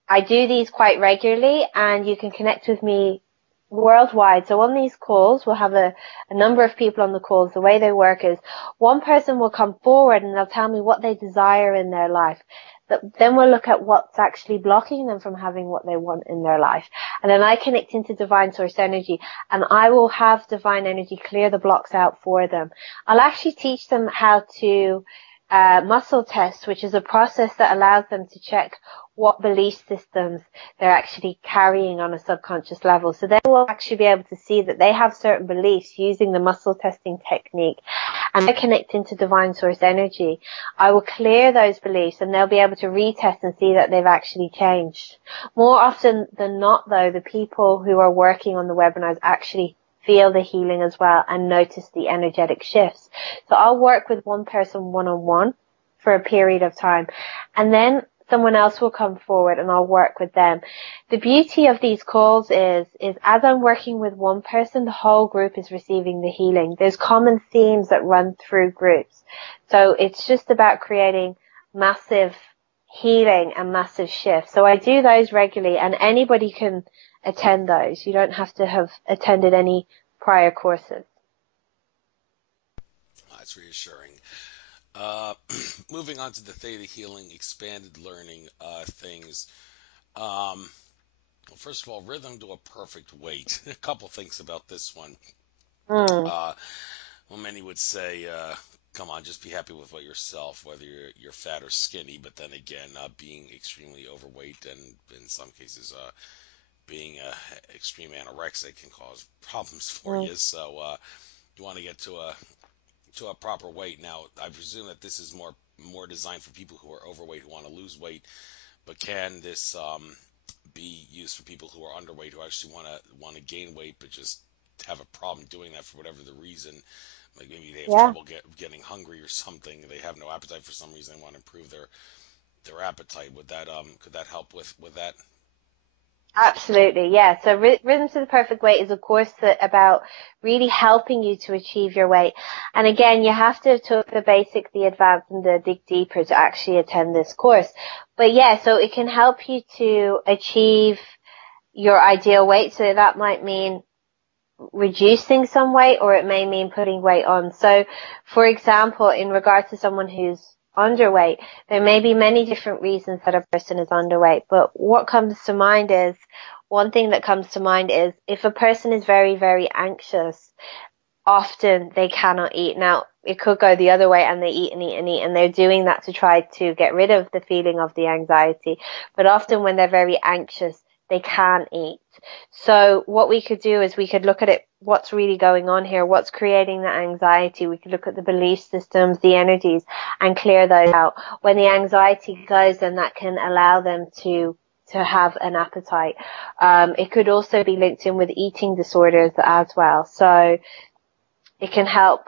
I do these quite regularly, and you can connect with me worldwide. So on these calls, we'll have a number of people on the calls. The way they work is one person will come forward and they'll tell me what they desire in their life. Then we'll look at what's actually blocking them from having what they want in their life. And then I connect into divine source energy, and I will have divine energy clear the blocks out for them. I'll actually teach them how to muscle test, which is a process that allows them to check what belief systems they're actually carrying on a subconscious level. So they will actually be able to see that they have certain beliefs using the muscle testing technique. And I connect into divine source energy. I will clear those beliefs, and they'll be able to retest and see that they've actually changed. More often than not, though, the people who are working on the webinars actually feel the healing as well and notice the energetic shifts. So I'll work with one person one-on-one for a period of time, and then someone else will come forward and I'll work with them. The beauty of these calls is as I'm working with one person, the whole group is receiving the healing. There's common themes that run through groups. So it's just about creating massive healing and massive shifts. So I do those regularly, and anybody can attend those. You don't have to have attended any prior courses. That's reassuring. Moving on to the Theta Healing expanded learning things. Well, first of all, rhythm to a perfect weight. A couple things about this one. Well, many would say, come on, just be happy with what yourself, whether you're fat or skinny. But then again, being extremely overweight and in some cases being extreme anorexic can cause problems for you. So you want to get to a proper weight. Now, I presume that this is more designed for people who are overweight who want to lose weight, but can this be used for people who are underweight who actually want to gain weight but just have a problem doing that for whatever the reason? Like maybe they have trouble getting hungry or something. They have no appetite for some reason. They want to improve their appetite. Would that could that help with that? Absolutely, yeah. So Rhythm to the Perfect Weight is a course about really helping you to achieve your weight. And again, you have to took the basic, the advanced, and the dig deeper to actually attend this course. But yeah, so it can help you to achieve your ideal weight. So that might mean reducing some weight, or it may mean putting weight on. So, for example, in regards to someone who's underweight, there may be many different reasons that a person is underweight, but one thing that comes to mind is if a person is very, very anxious, often they cannot eat. Now, it could go the other way and they eat and eat and eat, and they're doing that to try to get rid of the feeling of the anxiety. But often when they're very anxious, they can't eat. So what we could do is we could look at it, what's really going on here, what's creating the anxiety. We could look at the belief systems, the energies, and clear those out. When the anxiety goes, then that can allow them to have an appetite. It could also be linked in with eating disorders as well. So it can help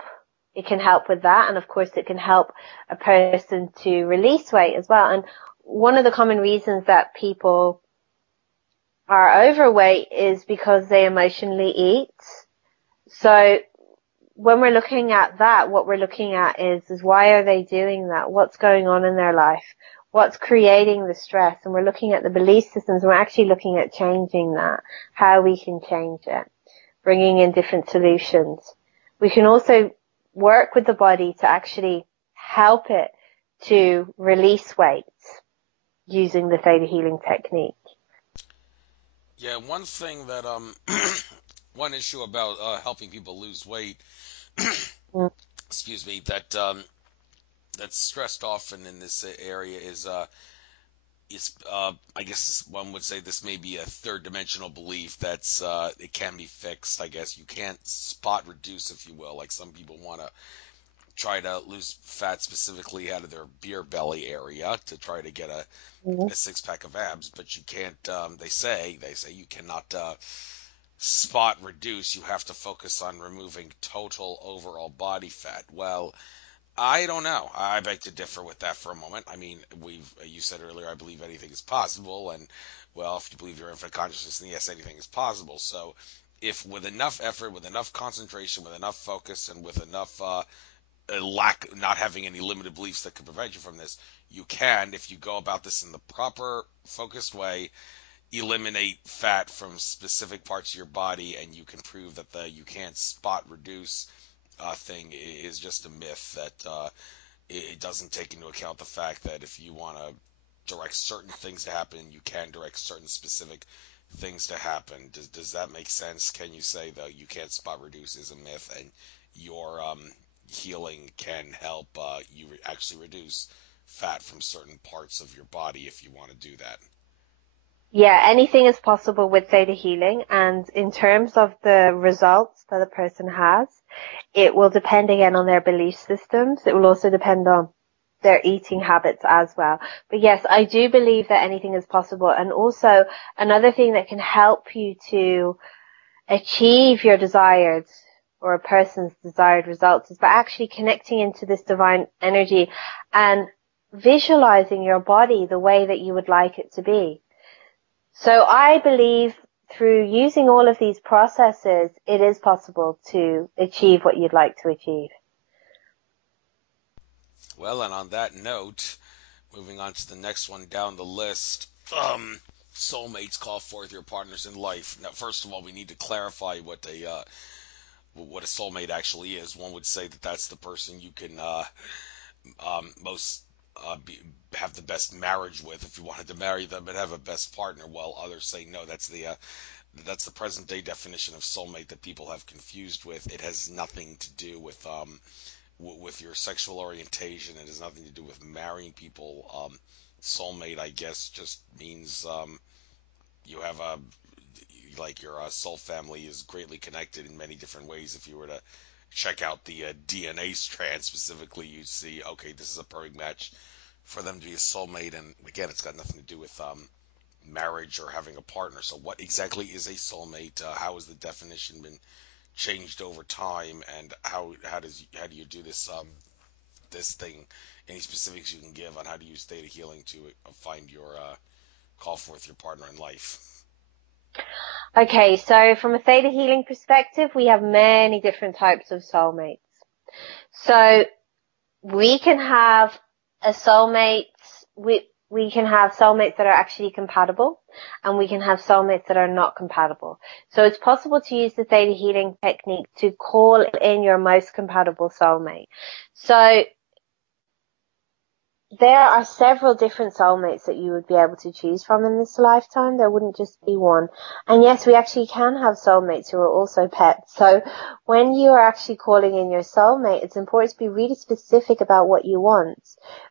with that. And of course it can help a person to release weight as well. And one of the common reasons that people are overweight is because they emotionally eat. So when we're looking at that, what we're looking at is why are they doing that? What's going on in their life? What's creating the stress? And we're looking at the belief systems. We're actually looking at changing that, how we can change it, bringing in different solutions. We can also work with the body to actually help it to release weight using the Theta Healing technique. Yeah, one thing that one issue about helping people lose weight, excuse me, that's stressed often in this area is I guess one would say this may be a third dimensional belief that's it can be fixed. I guess you can't spot reduce, if you will. Like some people want to try to lose fat specifically out of their beer belly area to try to get a six-pack of abs, but you can't. They say you cannot spot reduce. You have to focus on removing total overall body fat. Well, I don't know. I beg to differ with that for a moment. I mean, you said earlier, I believe anything is possible, and well, if you believe you're infinite consciousness, then yes, anything is possible. So, if with enough effort, with enough concentration, with enough focus, and with enough not having any limited beliefs that could prevent you from this, you can, if you go about this in the proper, focused way, eliminate fat from specific parts of your body, and you can prove that the you can't spot reduce thing is just a myth, that it doesn't take into account the fact that if you want to direct certain things to happen, you can direct certain specific things to happen. Does that make sense? Can you say that you can't spot reduce is a myth, and your healing can help you actually reduce fat from certain parts of your body if you want to do that? Yeah, anything is possible with Theta Healing, and in terms of the results that a person has, it will depend again on their belief systems. It will also depend on their eating habits as well. But yes, I do believe that anything is possible. And also another thing that can help you to achieve your desired or a person's desired results is by actually connecting into this divine energy and visualizing your body the way that you would like it to be. So I believe through using all of these processes, it is possible to achieve what you'd like to achieve. Well, and on that note, moving on to the next one down the list, soulmates call forth your partners in life. Now, first of all, we need to clarify what a soulmate actually is. One would say that that's the person you can most have the best marriage with if you wanted to marry them and have a best partner, while others say no, that's the present day definition of soulmate that people have confused with. It has nothing to do with your sexual orientation. It has nothing to do with marrying people. Soulmate, I guess, just means you have your soul family is greatly connected in many different ways. If you were to check out the DNA strand specifically, you'd see, okay, this is a perfect match for them to be a soulmate. And again, it's got nothing to do with marriage or having a partner. So what exactly is a soulmate? How has the definition been changed over time? And how do you do this this thing? Any specifics you can give on how to use Theta Healing to find your call forth your partner in life? Okay, so from a Theta Healing perspective, we have many different types of soulmates. So we can have a soulmate, we can have soulmates that are actually compatible, and we can have soulmates that are not compatible. So it's possible to use the Theta Healing technique to call in your most compatible soulmate. So there are several different soulmates that you would be able to choose from in this lifetime. There wouldn't just be one. And yes, we actually can have soulmates who are also pets. So when you are actually calling in your soulmate, it's important to be really specific about what you want.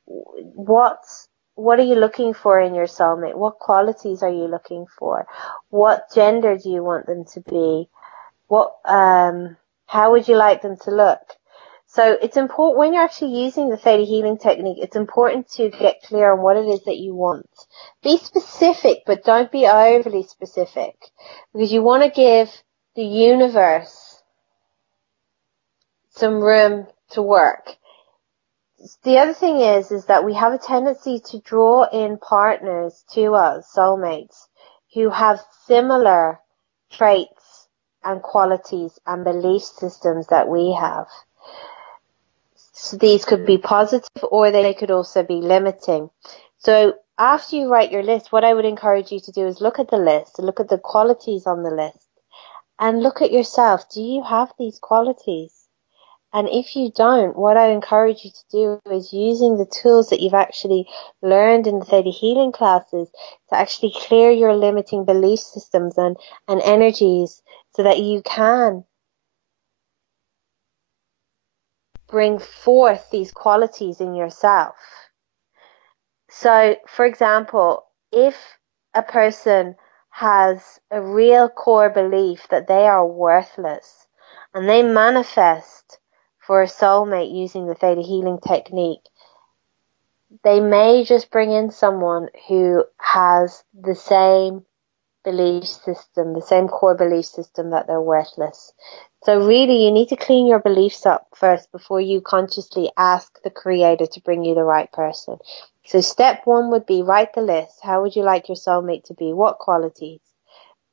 What are you looking for in your soulmate? What qualities are you looking for? What gender do you want them to be? How would you like them to look? So it's important when you're actually using the Theta Healing technique, it's important to get clear on what it is that you want. Be specific, but don't be overly specific, because you want to give the universe some room to work. The other thing is that we have a tendency to draw in partners to us, soulmates, who have similar traits and qualities and belief systems that we have. So these could be positive or they could also be limiting. So after you write your list, what I would encourage you to do is look at the list, look at the qualities on the list, and look at yourself. Do you have these qualities? And if you don't, what I encourage you to do is using the tools that you've actually learned in the Theta Healing classes to actually clear your limiting belief systems and energies so that you can bring forth these qualities in yourself. So, for example, if a person has a real core belief that they are worthless and they manifest for a soulmate using the Theta Healing technique, they may just bring in someone who has the same belief system, the same core belief system that they're worthless. So really, you need to clean your beliefs up first before you consciously ask the Creator to bring you the right person. So step one would be write the list. How would you like your soulmate to be? What qualities?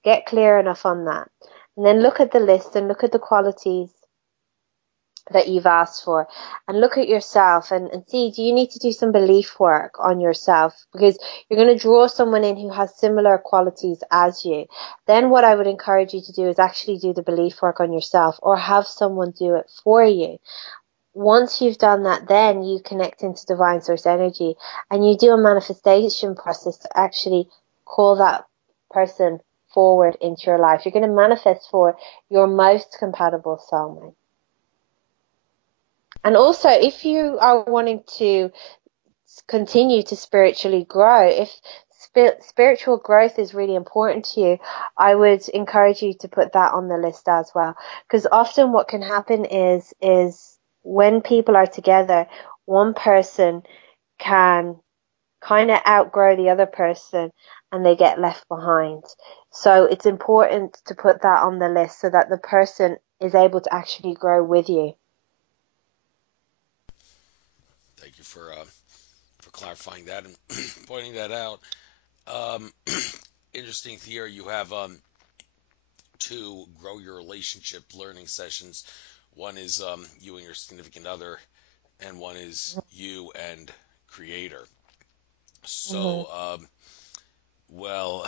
Get clear enough on that. And then look at the list and look at the qualities that you've asked for, and look at yourself and see, do you need to do some belief work on yourself? Because you're going to draw someone in who has similar qualities as you. Then what I would encourage you to do is actually do the belief work on yourself, or have someone do it for you. Once you've done that, then you connect into divine source energy and you do a manifestation process to actually call that person forward into your life. You're going to manifest for your most compatible soulmate. And also, if you are wanting to continue to spiritually grow, if spiritual growth is really important to you, I would encourage you to put that on the list as well. Because often what can happen is when people are together, one person can kind of outgrow the other person and they get left behind. So it's important to put that on the list so that the person is able to actually grow with you. Thank you for clarifying that and pointing that out. Interesting here, you have two grow your relationship learning sessions. One is you and your significant other, and one is you and Creator. So, well,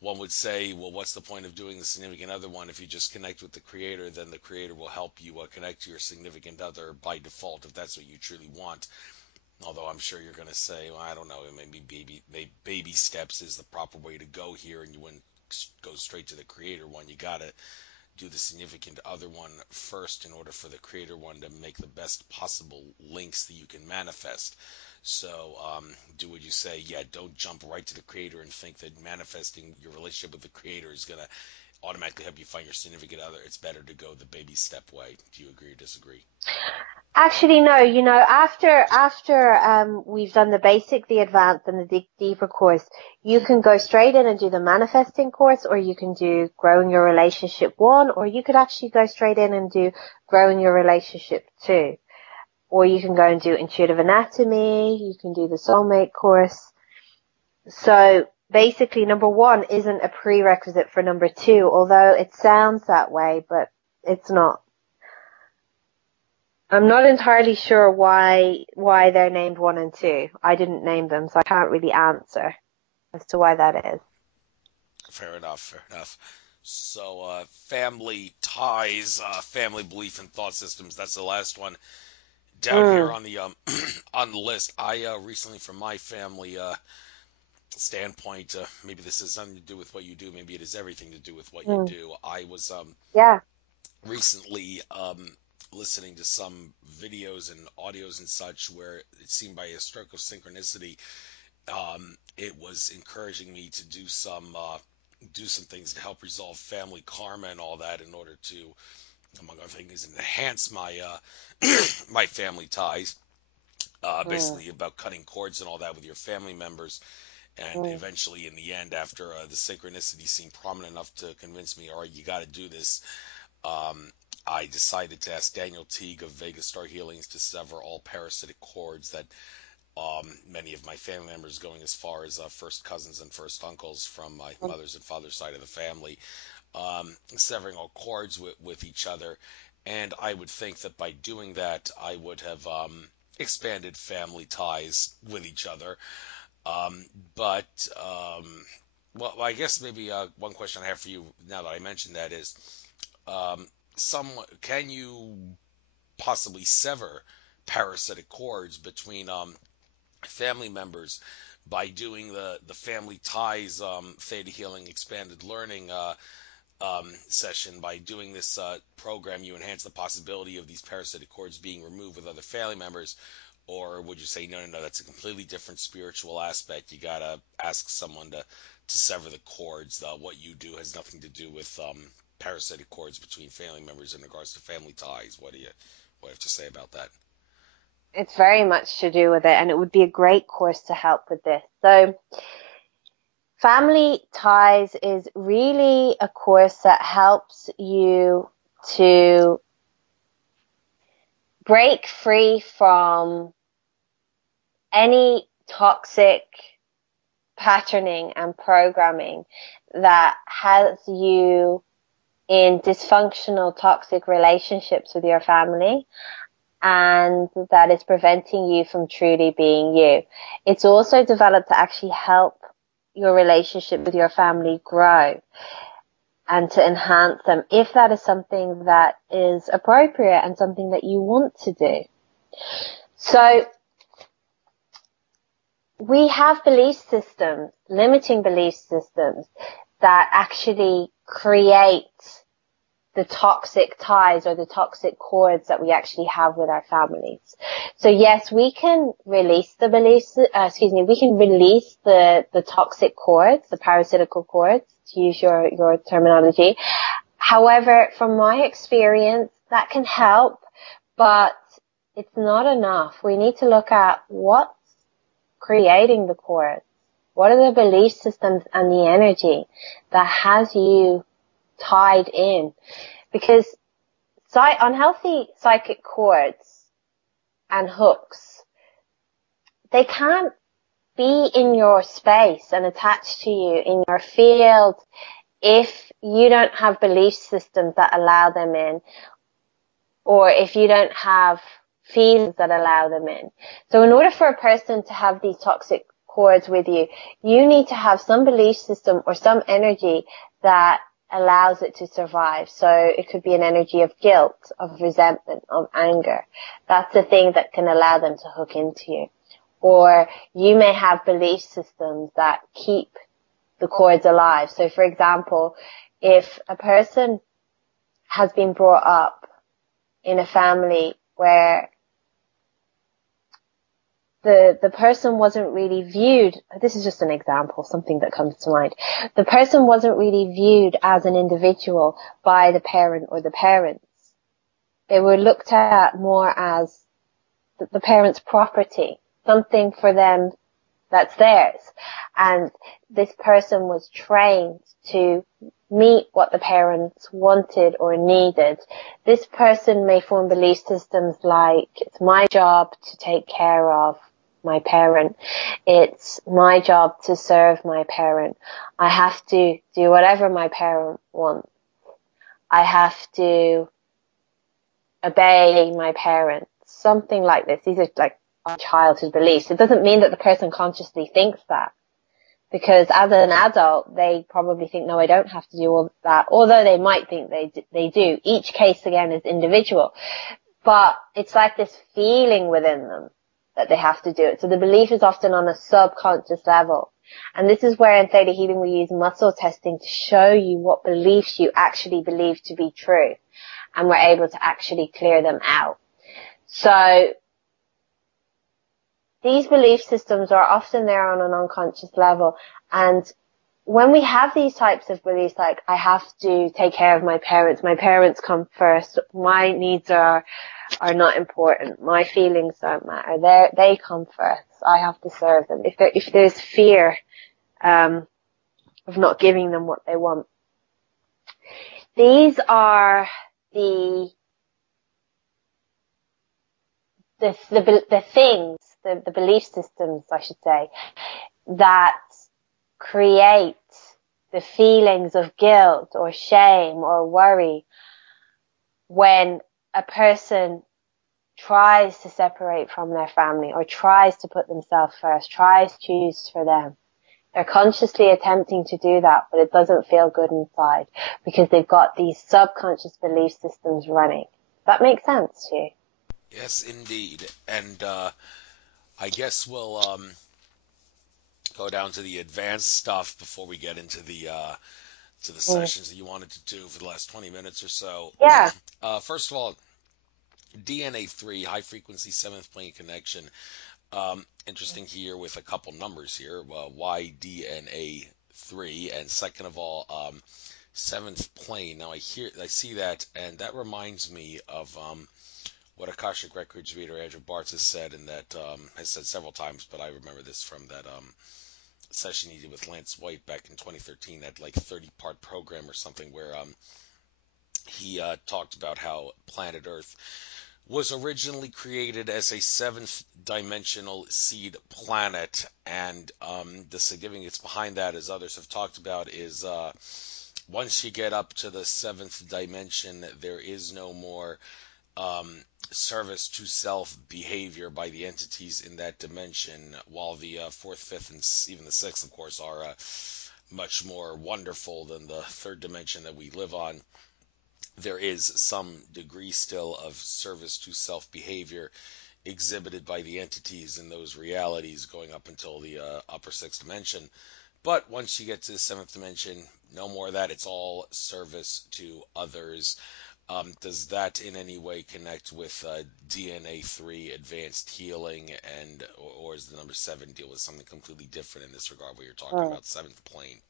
one would say, well, what's the point of doing the significant other one? If you just connect with the Creator, then the Creator will help you connect to your significant other by default, if that's what you truly want. Although I'm sure you're going to say, well, I don't know, maybe baby steps is the proper way to go here, and you wouldn't go straight to the Creator one. You got to do the significant other one first in order for the Creator one to make the best possible links that you can manifest. So would you say, yeah, don't jump right to the Creator and think that manifesting your relationship with the Creator is going to automatically help you find your significant other. It's better to go the baby step way. Do you agree or disagree? Actually, no. After we've done the basic, the advanced, and the deeper course, you can go straight in and do the manifesting course, or you can do growing your relationship 1, or you could actually go straight in and do growing your relationship 2, or you can go and do intuitive anatomy. You can do the soulmate course. So basically, number 1 isn't a prerequisite for number 2, although it sounds that way, but it's not. I'm not entirely sure why they're named 1 and 2. I didn't name them, so I can't really answer as to why that is. Fair enough. So family ties, family belief and thought systems. That's the last one down here on the on the list. I recently, from my family standpoint, maybe this has nothing to do with what you do. Maybe it has everything to do with what you do. I was recently listening to some videos and audios and such where it seemed by a stroke of synchronicity, it was encouraging me to do some things to help resolve family karma and all that in order to, among other things, enhance my my family ties. Basically about cutting cords and all that with your family members. And eventually, in the end, after the synchronicity seemed prominent enough to convince me, all right, you got to do this, I decided to ask Daniel Teague of Vegas Star Healings to sever all parasitic cords that Many of my family members going as far as first cousins and first uncles from my mother's and father's side of the family, severing all cords with each other. And I would think that by doing that, I would have expanded family ties with each other. Um, but well, I guess maybe one question I have for you now that I mentioned that is, um, some can you possibly sever parasitic cords between family members by doing the family ties theta healing expanded learning session? By doing this program, you enhance the possibility of these parasitic cords being removed with other family members? Or would you say, no, no, no, that's a completely different spiritual aspect? You gotta ask someone to sever the cords. What you do has nothing to do with parasitic cords between family members in regards to family ties. What do you have to say about that? It's very much to do with it, and it would be a great course to help with this. So family ties is really a course that helps you to break free from any toxic patterning and programming that has you in dysfunctional, toxic relationships with your family, and that is preventing you from truly being you. It's also developed to actually help your relationship with your family grow and to enhance them, if that is something that is appropriate and something that you want to do. So we have belief systems, limiting belief systems, that actually create the toxic ties or the toxic cords that we actually have with our families. So yes, we can release the we can release the toxic cords, the parasitical cords, to use your terminology. However, from my experience, that can help, but it's not enough. We need to look at what's creating the cords. What are the belief systems and the energy that has you tied in? Because unhealthy psychic cords and hooks, they can't be in your space and attached to you in your field if you don't have belief systems that allow them in, or if you don't have feelings that allow them in. So in order for a person to have these toxic cords with you, you need to have some belief system or some energy that allows it to survive. So it could be an energy of guilt, of resentment, of anger. That's the thing that can allow them to hook into you. Or you may have belief systems that keep the cords alive. So for example, if a person has been brought up in a family where the person wasn't really viewed, this is just an example, something that comes to mind. The person wasn't really viewed as an individual by the parent or the parents. They were looked at more as the parent's property, something for them that's theirs. And this person was trained to meet what the parents wanted or needed. This person may form belief systems like, it's my job to take care of my parent. It's my job to serve my parent. I have to do whatever my parent wants. I have to obey my parents. Something like this. These are like our childhood beliefs. It doesn't mean that the person consciously thinks that, because as an adult, they probably think, no, I don't have to do all that, although they might think they do. Each case, again, is individual. But it's like this feeling within them that they have to do it. So the belief is often on a subconscious level. And this is where in Theta Healing we use muscle testing to show you what beliefs you actually believe to be true. And we're able to actually clear them out. So these belief systems are often there on an unconscious level. And when we have these types of beliefs, like, I have to take care of my parents come first, my needs are not important, my feelings don't matter, they come first, I have to serve them. If there's fear of not giving them what they want, these are the things the belief systems, I should say, that create the feelings of guilt or shame or worry when a person tries to separate from their family or tries to put themselves first, tries to choose for them. They're consciously attempting to do that, but it doesn't feel good inside because they've got these subconscious belief systems running. That makes sense to you? Yes, indeed. And I guess we'll go down to the advanced stuff before we get into the sessions that you wanted to do for the last 20 minutes or so. Yeah. First of all, DNA3, high frequency seventh plane connection. Interesting here with a couple numbers here. Why DNA3? And second of all, seventh plane. Now I see that, and that reminds me of what Akashic Records reader Andrew Bartz has said, and that has said several times, but I remember this from that session he did with Lance White back in 2013, that like 30-part program or something, where he talked about how planet Earth was originally created as a seventh dimensional seed planet, and the significance behind that, as others have talked about, is once you get up to the seventh dimension, there is no more service to self behavior by the entities in that dimension, while the fourth, fifth, and even the sixth, of course, are much more wonderful than the third dimension that we live on. There is some degree still of service to self behavior exhibited by the entities in those realities going up until the upper sixth dimension. But once you get to the seventh dimension, no more of that. It's all service to others. Does that in any way connect with DNA3 advanced healing, and or is the number 7 deal with something completely different in this regard where you're talking about seventh plane?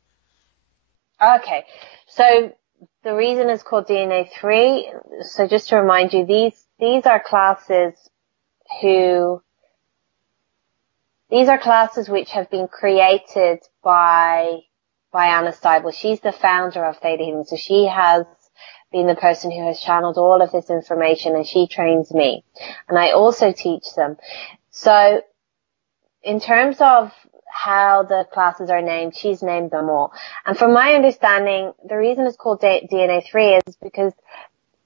Okay, so the reason it's called DNA3, so just to remind you, these are classes which have been created by Vianna Stibal. She's the founder of Theta Healing, so she has been the person who has channeled all of this information, and she trains me. And I also teach them. So in terms of how the classes are named, she's named them all. And from my understanding, the reason it's called DNA3 is because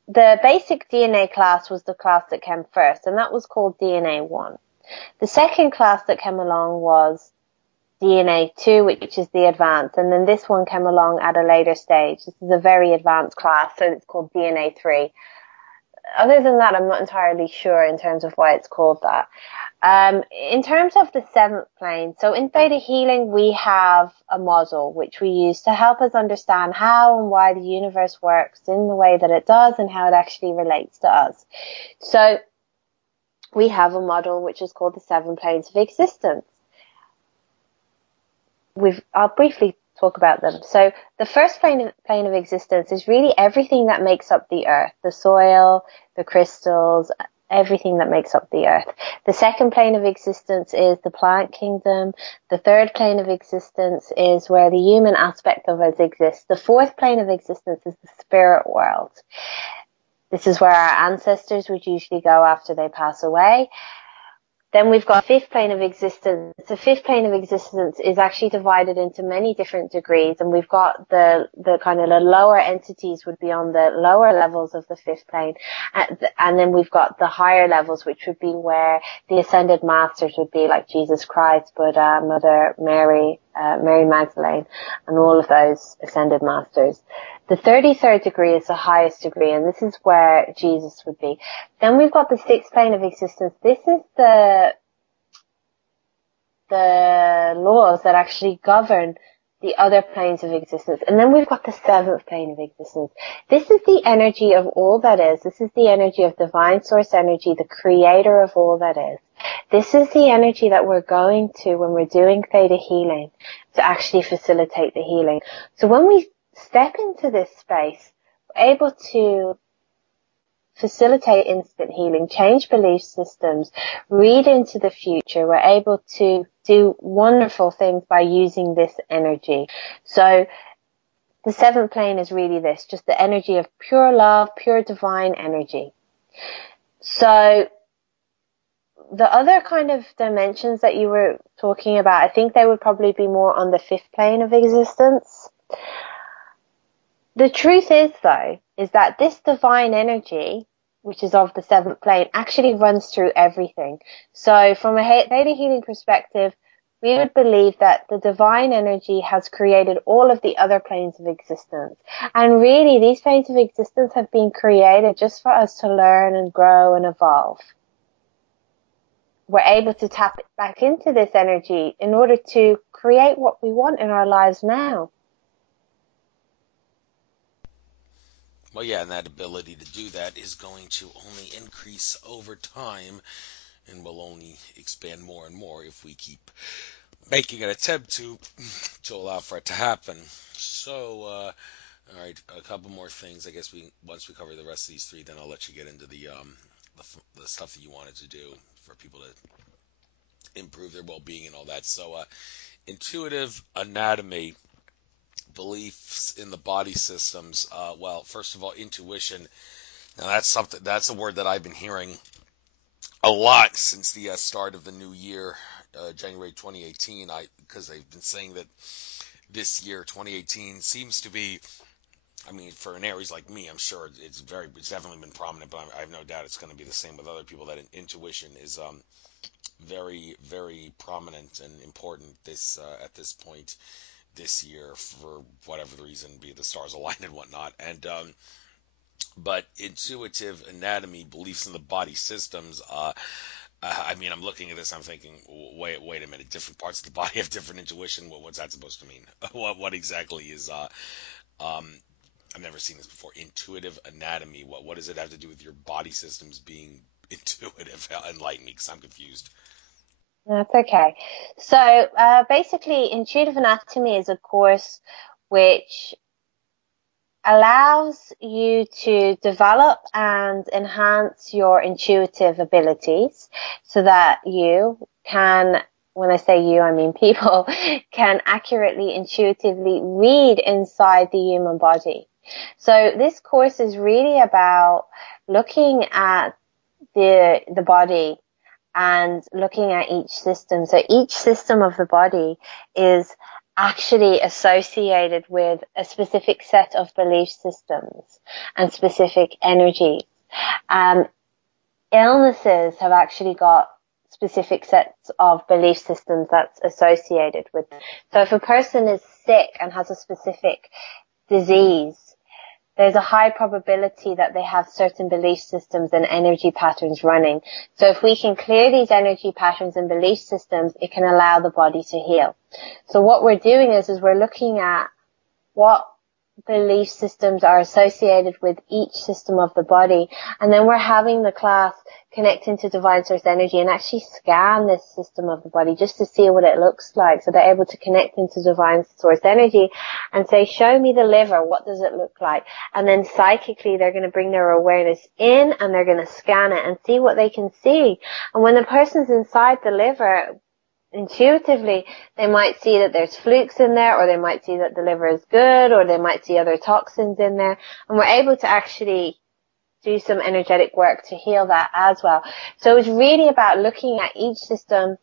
the basic DNA class was the class that came first, and that was called DNA1. The second class that came along was DNA2, which is the advanced, and then this one came along at a later stage. This is a very advanced class, so it's called DNA3. Other than that, I'm not entirely sure in terms of why it's called that. In terms of the seventh plane, so in Theta Healing, we have a model which we use to help us understand how and why the universe works in the way that it does and how it actually relates to us. So we have a model which is called the 7 planes of existence. I'll briefly talk about them. So the first plane of existence is really everything that makes up the earth, the soil, the crystals, everything that makes up the earth. The second plane of existence is the plant kingdom. The third plane of existence is where the human aspect of us exists. The fourth plane of existence is the spirit world. This is where our ancestors would usually go after they pass away. Then we've got fifth plane of existence. The fifth plane of existence is actually divided into many different degrees, and we've got the kind of the lower entities would be on the lower levels of the fifth plane, and then we've got the higher levels, which would be where the ascended masters would be, like Jesus Christ, Buddha, Mother Mary, Mary Magdalene, and all of those ascended masters. The 33rd degree is the highest degree, and this is where Jesus would be. Then we've got the sixth plane of existence. This is the laws that actually govern the other planes of existence. And then we've got the seventh plane of existence. This is the energy of all that is. This is the energy of divine source energy, the creator of all that is. This is the energy that we're going to when we're doing Theta Healing to actually facilitate the healing. So when we step into this space, we're able to facilitate instant healing, change belief systems, read into the future. We're able to do wonderful things by using this energy. So the seventh plane is really this, just the energy of pure love, pure divine energy. So the other kind of dimensions that you were talking about, I think they would probably be more on the fifth plane of existence. The truth is, though, is that this divine energy, which is of the seventh plane, actually runs through everything. So from a Theta Healing perspective, we would believe that the divine energy has created all of the other planes of existence. And really, these planes of existence have been created just for us to learn and grow and evolve. We're able to tap back into this energy in order to create what we want in our lives now. Well, yeah, and that ability to do that is going to only increase over time and will only expand more and more if we keep making an attempt to allow for it to happen. So, all right, a couple more things. I guess once we cover the rest of these three, then I'll let you get into the stuff that you wanted to do for people to improve their well-being and all that. So, intuitive anatomy, beliefs in the body systems. Well, first of all, intuition. Now that's a word that I've been hearing a lot since the start of the new year, January 2018. Because they've been saying that this year, 2018, seems to be. I mean, for an Aries like me, I'm sure it's definitely been prominent, but I have no doubt it's going to be the same with other people. That intuition is very, very prominent and important at this point this year for whatever the reason, be the stars aligned and whatnot. And but intuitive anatomy, beliefs in the body systems. I mean, I'm looking at this, I'm thinking, wait a minute, different parts of the body have different intuition. What's that supposed to mean? What exactly is I've never seen this before. Intuitive anatomy. What does it have to do with your body systems being intuitive? Enlighten me, because I'm confused. That's okay. So basically, intuitive anatomy is a course which allows you to develop and enhance your intuitive abilities so that you can, when I say you, I mean people, can accurately, intuitively read inside the human body. So this course is really about looking at the body and looking at each system. So each system of the body is actually associated with a specific set of belief systems and specific energies. Illnesses have actually got specific sets of belief systems that's associated with them. So if a person is sick and has a specific disease, there's a high probability that they have certain belief systems and energy patterns running. So if we can clear these energy patterns and belief systems, it can allow the body to heal. So what we're doing is we're looking at what belief systems are associated with each system of the body. And then we're having the class connect into divine source energy and actually scan this system of the body just to see what it looks like. So they're able to connect into divine source energy and say, show me the liver. What does it look like? And then psychically, they're going to bring their awareness in and they're going to scan it and see what they can see. And when the person's inside the liver, intuitively, they might see that there's flukes in there, or they might see that the liver is good, or they might see other toxins in there. And we're able to actually do some energetic work to heal that as well. So it's really about looking at each system,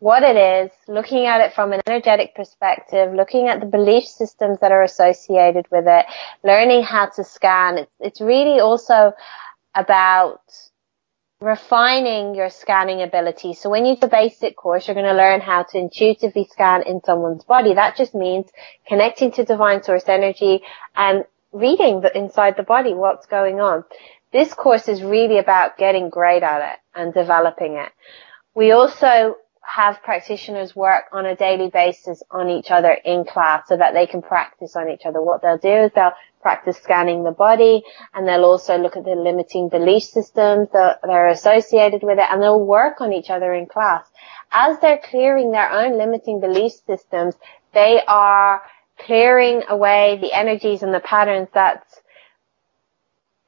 what it is, looking at it from an energetic perspective, looking at the belief systems that are associated with it, learning how to scan. It's really also about refining your scanning ability. So when you do the basic course, you're going to learn how to intuitively scan in someone's body. That just means connecting to divine source energy and reading inside the body what's going on. This course is really about getting great at it and developing it. We also have practitioners work on a daily basis on each other in class so that they can practice on each other. What they'll do is they'll practice scanning the body, and they'll also look at the limiting belief systems that are associated with it, and they'll work on each other in class. As they're clearing their own limiting belief systems, they are clearing away the energies and the patterns that's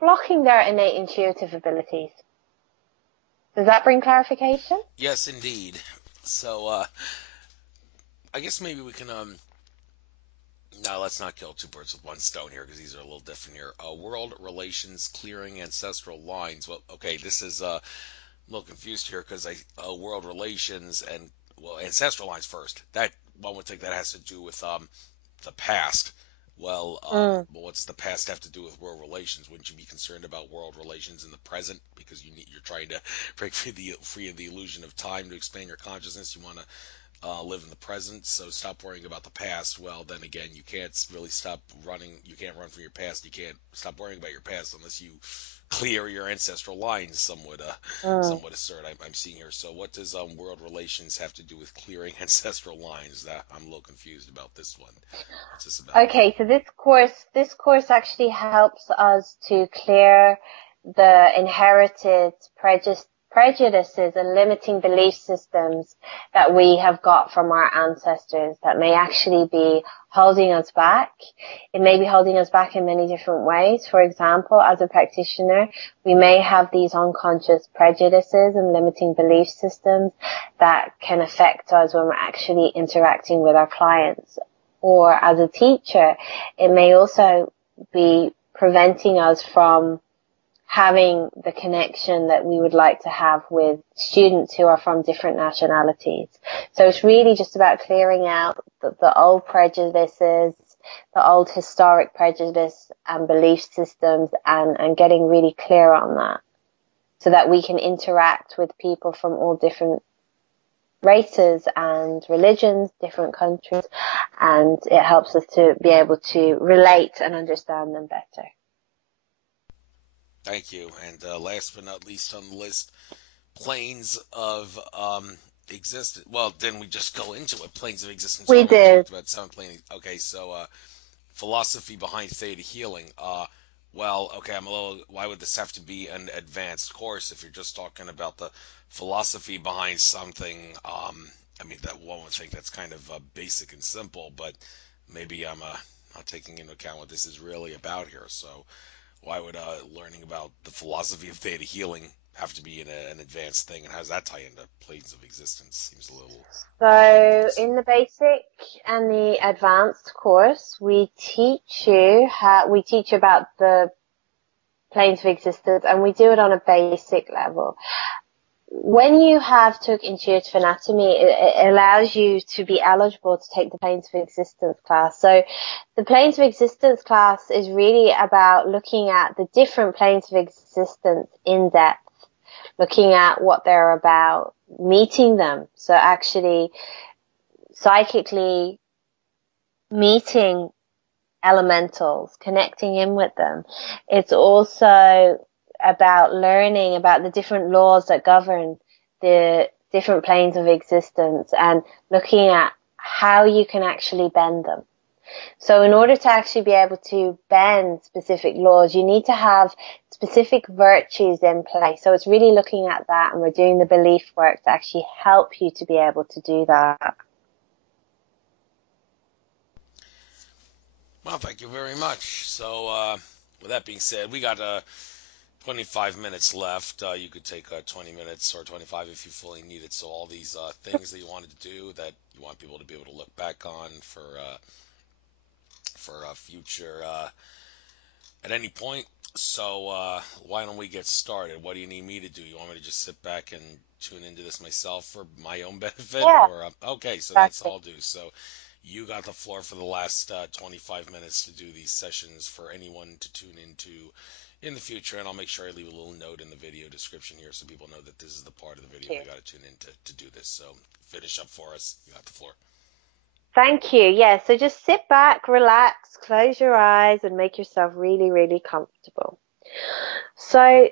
blocking their innate intuitive abilities. Does that bring clarification? Yes, indeed. So, I guess maybe we can, no, let's not kill two birds with one stone here, because these are a little different here. World relations, clearing ancestral lines. Well, okay, this is, a little confused here because world relations and, well, ancestral lines first. That one would think that has to do with the past. Mm. Well, what's the past have to do with world relations? Wouldn't you be concerned about world relations in the present because you're trying to break free of the illusion of time to expand your consciousness? You want to live in the present, so stop worrying about the past. Well, then again, you can't really stop running. You can't run from your past. You can't stop worrying about your past unless you clear your ancestral lines. Mm. Some would assert. I'm seeing here. So, what does world relations have to do with clearing ancestral lines? That I'm a little confused about this one. What's this about? Okay, so this course actually helps us to clear the inherited prejudices and limiting belief systems that we have got from our ancestors that may actually be holding us back. It may be holding us back in many different ways. For example, as a practitioner, we may have these unconscious prejudices and limiting belief systems that can affect us when we're actually interacting with our clients. Or as a teacher, it may also be preventing us from having the connection that we would like to have with students who are from different nationalities. So it's really just about clearing out the old prejudices, the old historic prejudice and belief systems, and getting really clear on that so that we can interact with people from all different races and religions, different countries, and it helps us to be able to relate and understand them better. Thank you. And last but not least on the list, planes of existence. Well, didn't we just go into it? Planes of existence. We Already did. talked about seven planes. Okay, so philosophy behind Theta Healing. Well, okay, I'm a little. Why would this have to be an advanced course if you're just talking about the philosophy behind something? I mean, that one would think that's kind of basic and simple, but maybe I'm not taking into account what this is really about here. So, why would learning about the philosophy of Theta Healing have to be an advanced thing, and how does that tie into planes of existence? Seems a little So obvious. in the basic and the advanced course, we teach you about the planes of existence, and we do it on a basic level. When you have took intuitive anatomy, it allows you to be eligible to take the planes of existence class. So the planes of existence class is really about looking at the different planes of existence in depth, looking at what they're about, meeting them. So actually psychically meeting elementals, connecting in with them. It's also about learning about the different laws that govern the different planes of existence and looking at how you can actually bend them. So in order to actually be able to bend specific laws, you need to have specific virtues in place. So it's really looking at that, and we're doing the belief work to actually help you to be able to do that. Well, thank you very much. So, with that being said, we got 25 minutes left. You could take 20 minutes or 25 if you fully need it. So, all these things that you wanted to do that you want people to be able to look back on for future at any point. So, why don't we get started? What do you need me to do? You want me to just sit back and tune into this myself for my own benefit, Yeah, or okay? So that's exactly. all I'll do. So. You got the floor for the last 25 minutes to do these sessions for anyone to tune into in the future, and I'll make sure I leave a little note in the video description here so people know that this is the part of the video Thank they got to tune in to do this. So finish up for us. You got the floor. Thank you. Yeah, so just sit back, relax, close your eyes, and make yourself really, really comfortable. So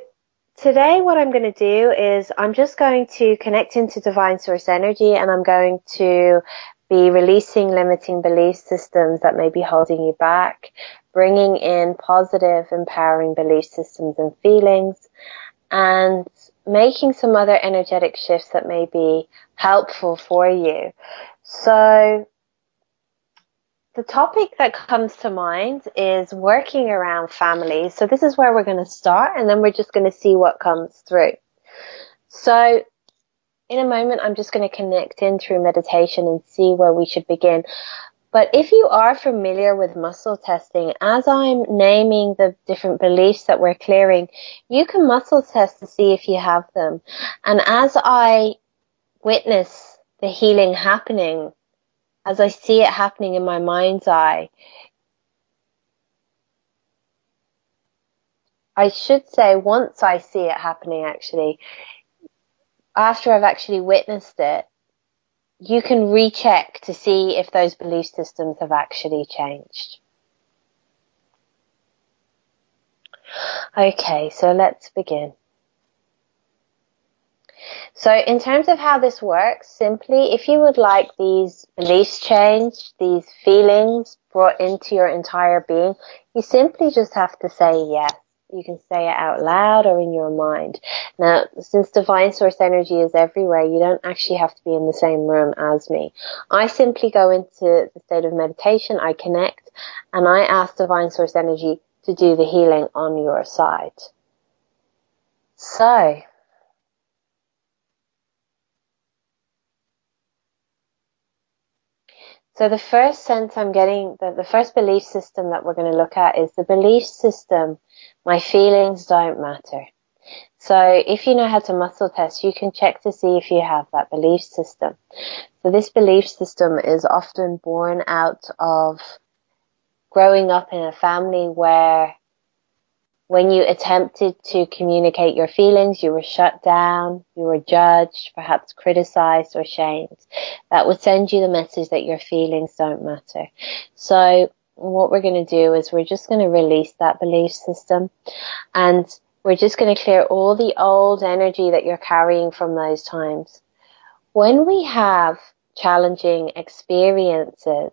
today what I'm going to do is I'm just going to connect into divine source energy, and I'm going to be releasing limiting belief systems that may be holding you back, bringing in positive, empowering belief systems and feelings, and making some other energetic shifts that may be helpful for you. So the topic that comes to mind is working around family. So this is where we're going to start, and then we're just going to see what comes through. So in a moment, I'm just going to connect in through meditation and see where we should begin. But if you are familiar with muscle testing, as I'm naming the different beliefs that we're clearing, you can muscle test to see if you have them. And as I witness the healing happening, as I see it happening in my mind's eye, I should say once I see it happening, actually, after I've actually witnessed it, you can recheck to see if those belief systems have actually changed. Okay, so let's begin. So in terms of how this works, simply, if you would like these beliefs changed, these feelings brought into your entire being, you simply just have to say yes. You can say it out loud or in your mind. Now, since divine source energy is everywhere, you don't actually have to be in the same room as me. I simply go into the state of meditation, I connect, and I ask divine source energy to do the healing on your side. So the first sense I'm getting, the first belief system that we're going to look at is the belief system, my feelings don't matter. So if you know how to muscle test, you can check to see if you have that belief system. So this belief system is often born out of growing up in a family where when you attempted to communicate your feelings, you were shut down, you were judged, perhaps criticized or shamed. That would send you the message that your feelings don't matter. So what we're going to do is we're just going to release that belief system, and we're just going to clear all the old energy that you're carrying from those times. When we have challenging experiences,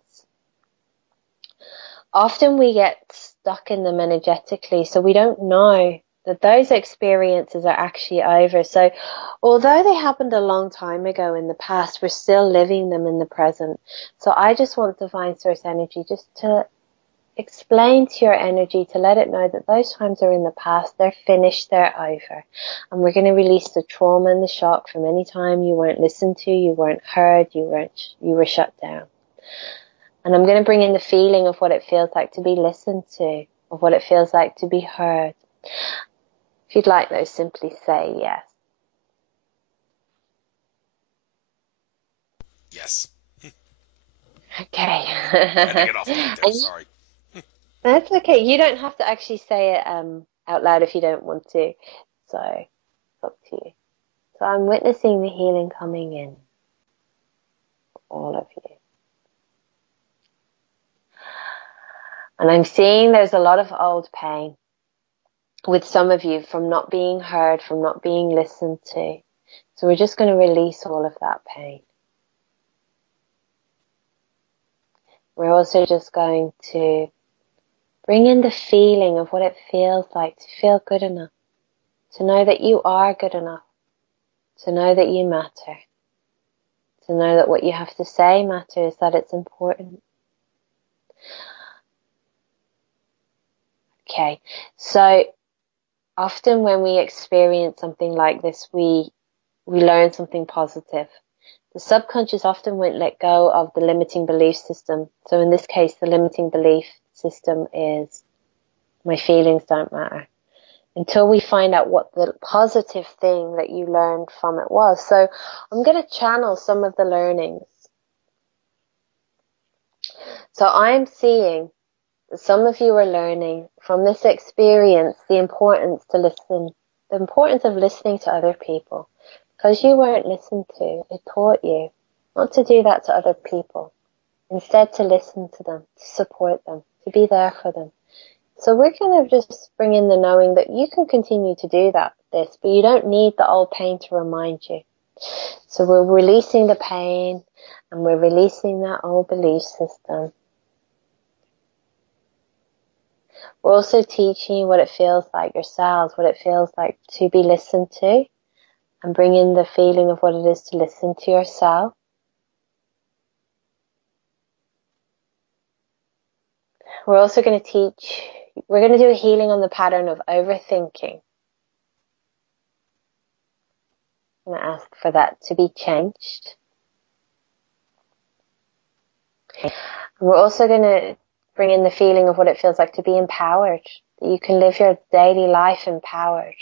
often we get stuck in them energetically, so we don't know that those experiences are actually over. So although they happened a long time ago in the past, we're still living them in the present. So I just want divine source energy just to explain to your energy, to let it know that those times are in the past, they're finished, they're over. And we're going to release the trauma and the shock from any time you weren't listened to, you weren't heard, you were shut down. And I'm going to bring in the feeling of what it feels like to be listened to, of what it feels like to be heard. If you'd like those, simply say yes. Yes. Okay. Had to get off mic there, sorry. That's okay. You don't have to actually say it out loud if you don't want to. So it's up to you. So I'm witnessing the healing coming in for all of you. And I'm seeing there's a lot of old pain with some of you from not being heard, from not being listened to. So we're just going to release all of that pain. We're also just going to bring in the feeling of what it feels like to feel good enough, to know that you are good enough, to know that you matter, to know that what you have to say matters, that it's important. Okay, so often when we experience something like this, we learn something positive. The subconscious often won't let go of the limiting belief system. So in this case, the limiting belief system is my feelings don't matter, until we find out what the positive thing that you learned from it was. So I'm going to channel some of the learnings. So I'm seeing that some of you are learning from this experience the importance to listen, the importance of listening to other people. Because you weren't listened to, it taught you not to do that to other people. Instead, to listen to them, to support them, to be there for them. So we're going to just bring in the knowing that you can continue to do this, but you don't need the old pain to remind you. So we're releasing the pain and we're releasing that old belief system. We're also teaching you what it feels like yourselves, what it feels like to be listened to, and bring in the feeling of what it is to listen to yourself. We're also going to we're going to do a healing on the pattern of overthinking. I'm going to ask for that to be changed. We're also going to bring in the feeling of what it feels like to be empowered, that you can live your daily life empowered,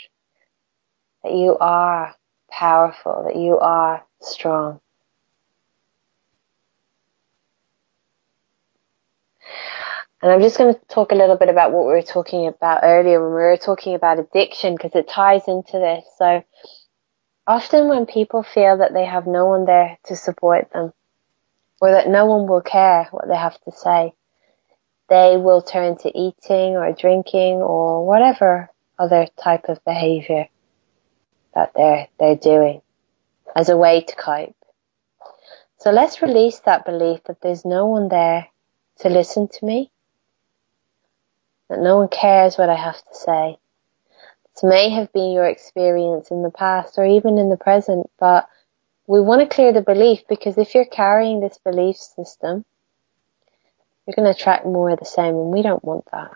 that you are powerful, that you are strong. And I'm just going to talk a little bit about what we were talking about earlier when we were talking about addiction, because it ties into this. So often when people feel that they have no one there to support them, or that no one will care what they have to say, they will turn to eating or drinking or whatever other type of behavior that they're doing as a way to cope. So let's release that belief that there's no one there to listen to me, that no one cares what I have to say. This may have been your experience in the past or even in the present, but we want to clear the belief, because if you're carrying this belief system, you're going to attract more of the same, and we don't want that.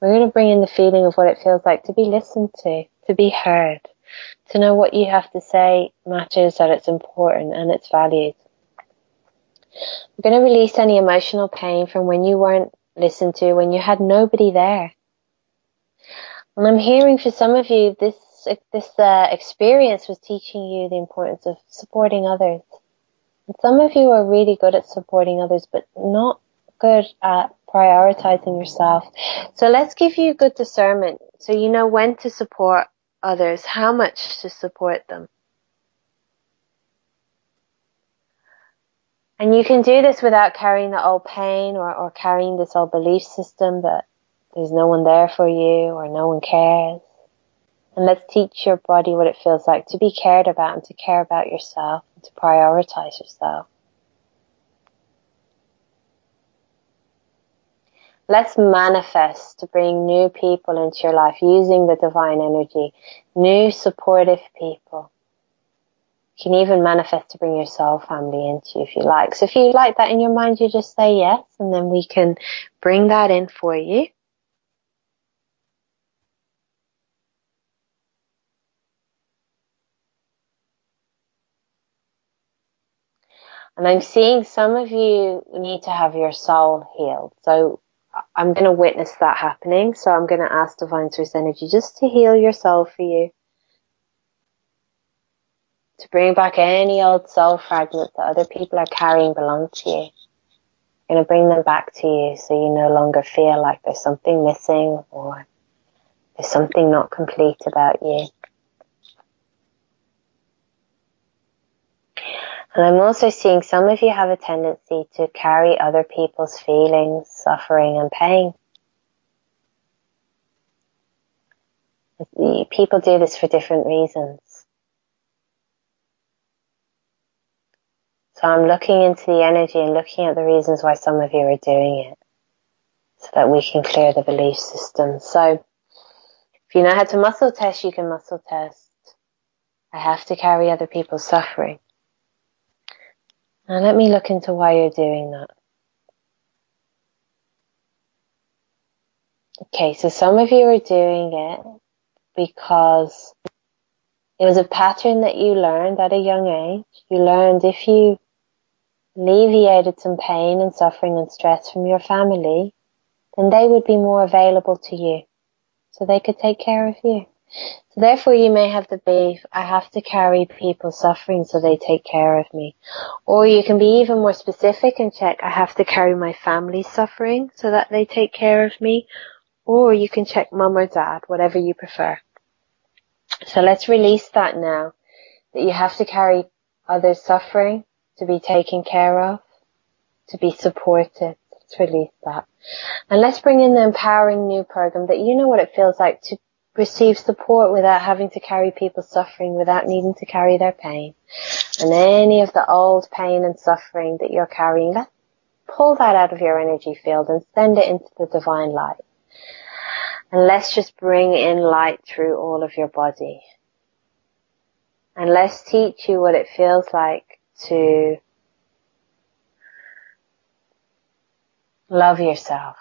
We're going to bring in the feeling of what it feels like to be listened to be heard, to know what you have to say matters, that it's important and it's valued. We're going to release any emotional pain from when you weren't listened to, when you had nobody there. And I'm hearing for some of you, this experience was teaching you the importance of supporting others. And some of you are really good at supporting others, but not good at prioritizing yourself. So let's give you good discernment, so you know when to support others, how much to support them. And you can do this without carrying the old pain or carrying this old belief system that there's no one there for you or no one cares. And let's teach your body what it feels like to be cared about and to care about yourself and to prioritize yourself. Let's manifest to bring new people into your life using the divine energy, new supportive people. You can even manifest to bring your soul family into you if you like. So if you like that in your mind, you just say yes, and then we can bring that in for you. And I'm seeing some of you need to have your soul healed. So I'm going to witness that happening. So I'm going to ask Divine Source Energy just to heal your soul for you, to bring back any old soul fragments that other people are carrying belong to you. I'm going to bring them back to you so you no longer feel like there's something missing or there's something not complete about you. And I'm also seeing some of you have a tendency to carry other people's feelings, suffering, and pain. People do this for different reasons. So I'm looking into the energy and looking at the reasons why some of you are doing it, so that we can clear the belief system. So if you know how to muscle test, you can muscle test. I have to carry other people's suffering. Now let me look into why you're doing that. Okay, so some of you are doing it because it was a pattern that you learned at a young age. You learned if you alleviated some pain and suffering and stress from your family, then they would be more available to you, so they could take care of you. So therefore you may have the belief, I have to carry people's suffering so they take care of me. Or you can be even more specific and check, I have to carry my family's suffering so that they take care of me. Or you can check mum or dad, whatever you prefer. So let's release that now, that you have to carry others' suffering to be taken care of, to be supported. Let's release that. And let's bring in the empowering new program that you know what it feels like to receive support without having to carry people's suffering, without needing to carry their pain. And any of the old pain and suffering that you're carrying, let's pull that out of your energy field and send it into the divine light. And let's just bring in light through all of your body. And let's teach you what it feels like to love yourself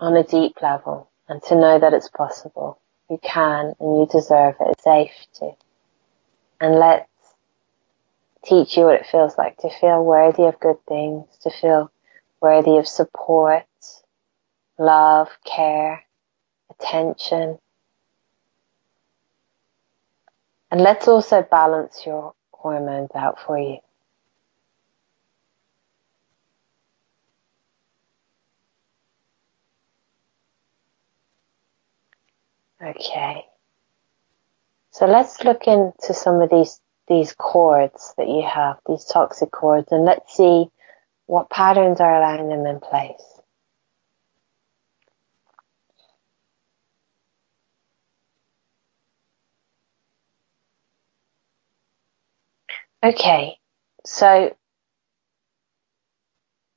on a deep level, and to know that it's possible. You can and you deserve it. It's safe to. And let's teach you what it feels like to feel worthy of good things, to feel worthy of support, love, care, attention. And let's also balance your hormones out for you. Okay. So let's look into some of these cords that you have, these toxic cords, and let's see what patterns are allowing them in place. Okay, so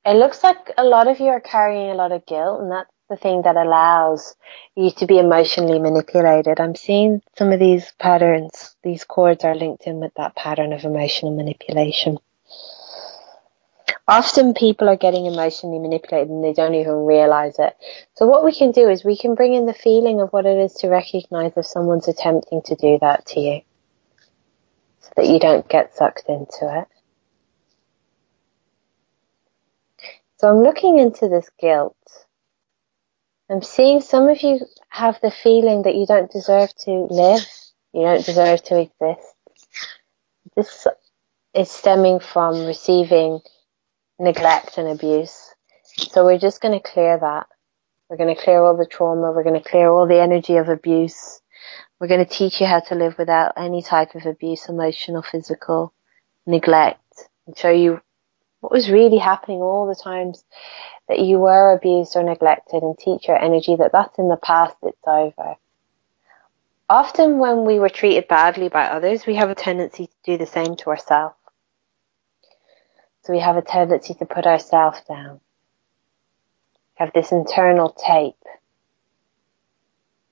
it looks like a lot of you are carrying a lot of guilt, and that's the thing that allows you to be emotionally manipulated. I'm seeing some of these patterns, these cords are linked in with that pattern of emotional manipulation. Often people are getting emotionally manipulated and they don't even realize it. So what we can do is we can bring in the feeling of what it is to recognize if someone's attempting to do that to you, so that you don't get sucked into it. So I'm looking into this guilt. I'm seeing some of you have the feeling that you don't deserve to live, you don't deserve to exist. This is stemming from receiving neglect and abuse. So we're just going to clear that. We're going to clear all the trauma. We're going to clear all the energy of abuse. We're going to teach you how to live without any type of abuse, emotional, physical, neglect, and show you what was really happening all the times that you were abused or neglected, and teach your energy that that's in the past, it's over. Often when we were treated badly by others, we have a tendency to do the same to ourselves. So we have a tendency to put ourselves down, have this internal tape.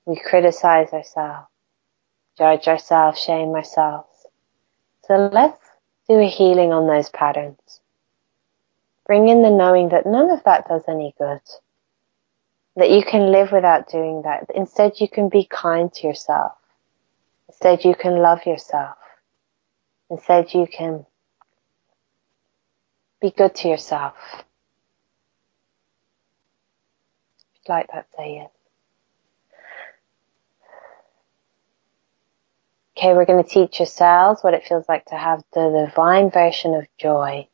We criticize ourselves, judge ourselves, shame ourselves. So let's do a healing on those patterns. Bring in the knowing that none of that does any good. That you can live without doing that. Instead, you can be kind to yourself. Instead, you can love yourself. Instead, you can be good to yourself. If you'd like that, say yes. Okay, we're going to teach yourselves what it feels like to have the divine version of joy,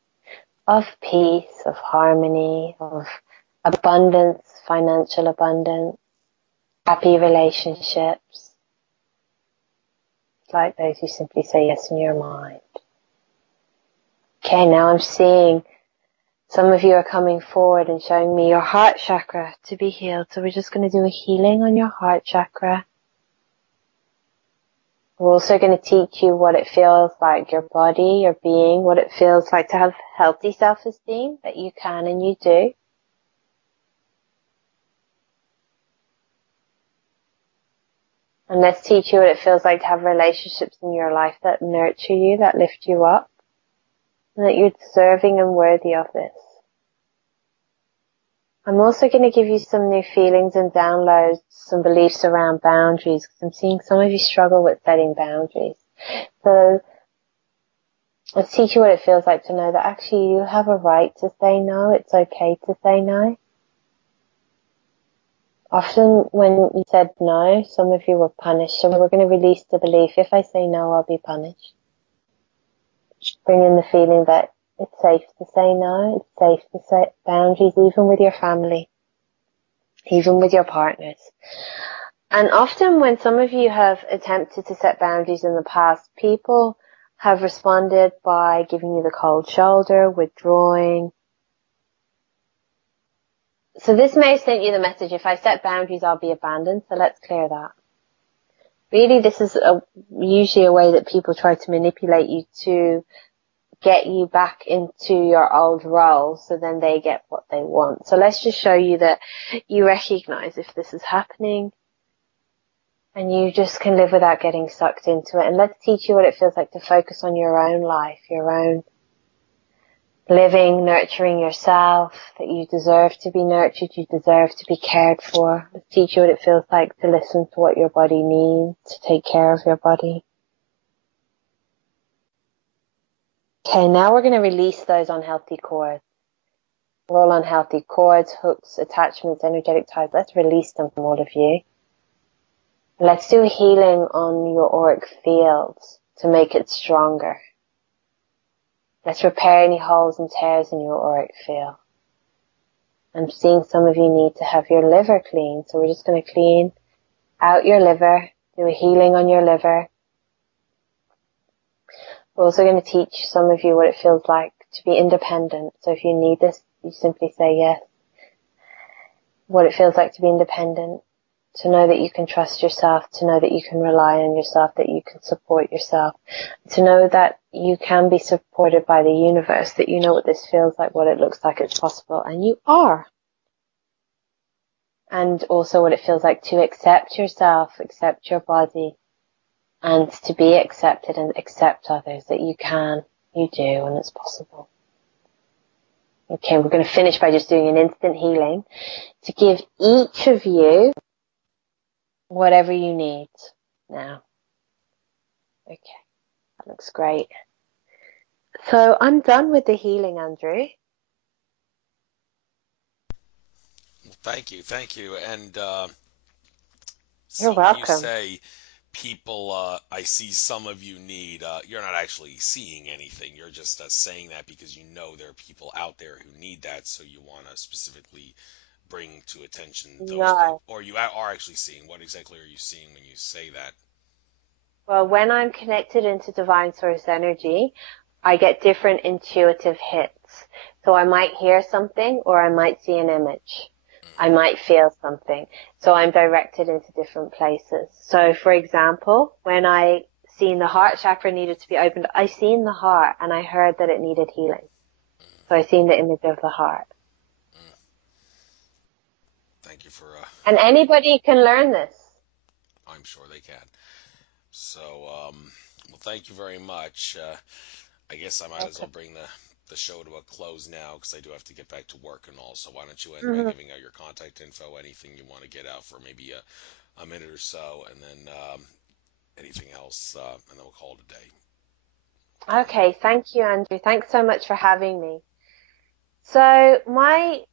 of peace, of harmony, of abundance, financial abundance, happy relationships. Like those who simply say yes in your mind. Okay, now I'm seeing some of you are coming forward and showing me your heart chakra to be healed. So we're just going to do a healing on your heart chakra. We're also going to teach you what it feels like, your body, your being, what it feels like to have healthy self-esteem, that you can and you do. And let's teach you what it feels like to have relationships in your life that nurture you, that lift you up, and that you're deserving and worthy of this. I'm also going to give you some new feelings and downloads, some beliefs around boundaries, because I'm seeing some of you struggle with setting boundaries. So let's teach you what it feels like to know that actually you have a right to say no. It's okay to say no. Often when you said no, some of you were punished. So we're going to release the belief, if I say no, I'll be punished. Bring in the feeling that it's safe to say no. It's safe to set boundaries, even with your family, even with your partners. And often when some of you have attempted to set boundaries in the past, people have responded by giving you the cold shoulder, withdrawing. So this may have sent you the message, if I set boundaries, I'll be abandoned. So let's clear that. Really, this is usually a way that people try to manipulate you to get you back into your old role, so then they get what they want. So let's just show you that you recognize if this is happening and you just can live without getting sucked into it. And let's teach you what it feels like to focus on your own life, your own living, nurturing yourself, that you deserve to be nurtured, you deserve to be cared for. Let's teach you what it feels like to listen to what your body needs, to take care of your body. Okay, now we're going to release those unhealthy cords. We're all unhealthy cords, hooks, attachments, energetic ties. Let's release them from all of you. Let's do a healing on your auric fields to make it stronger. Let's repair any holes and tears in your auric field. I'm seeing some of you need to have your liver clean, so we're just going to clean out your liver, do a healing on your liver. We're also going to teach some of you what it feels like to be independent. So if you need this, you simply say yes. What it feels like to be independent, to know that you can trust yourself, to know that you can rely on yourself, that you can support yourself, to know that you can be supported by the universe, that you know what this feels like, what it looks like, it's possible, and you are. And also what it feels like to accept yourself, accept your body, and to be accepted and accept others, that you can, you do, and it's possible. Okay, we're going to finish by just doing an instant healing to give each of you whatever you need now. Okay, that looks great. So I'm done with the healing, Andrew. Thank you. And You're so when you welcome. say people, I see some of you need, you're not actually seeing anything. You're just saying that because you know there are people out there who need that, so you want to specifically bring to attention those people. No. Or you are actually seeing. What exactly are you seeing when you say that? Well, when I'm connected into divine source energy, I get different intuitive hits. So I might hear something or I might see an image. I might feel something. So I'm directed into different places. So for example, when I seen the heart chakra needed to be opened, I seen the heart and I heard that it needed healing. So I seen the image of the heart. Thank you for, And anybody can learn this. I'm sure they can. So, well, thank you very much. I guess I might as well bring the show to a close now because I do have to get back to work and all. So why don't you end by giving out your contact info, anything you want to get out for maybe a minute or so, and then anything else, and then we'll call it a day. Okay, thank you, Andrew. Thanks so much for having me. So my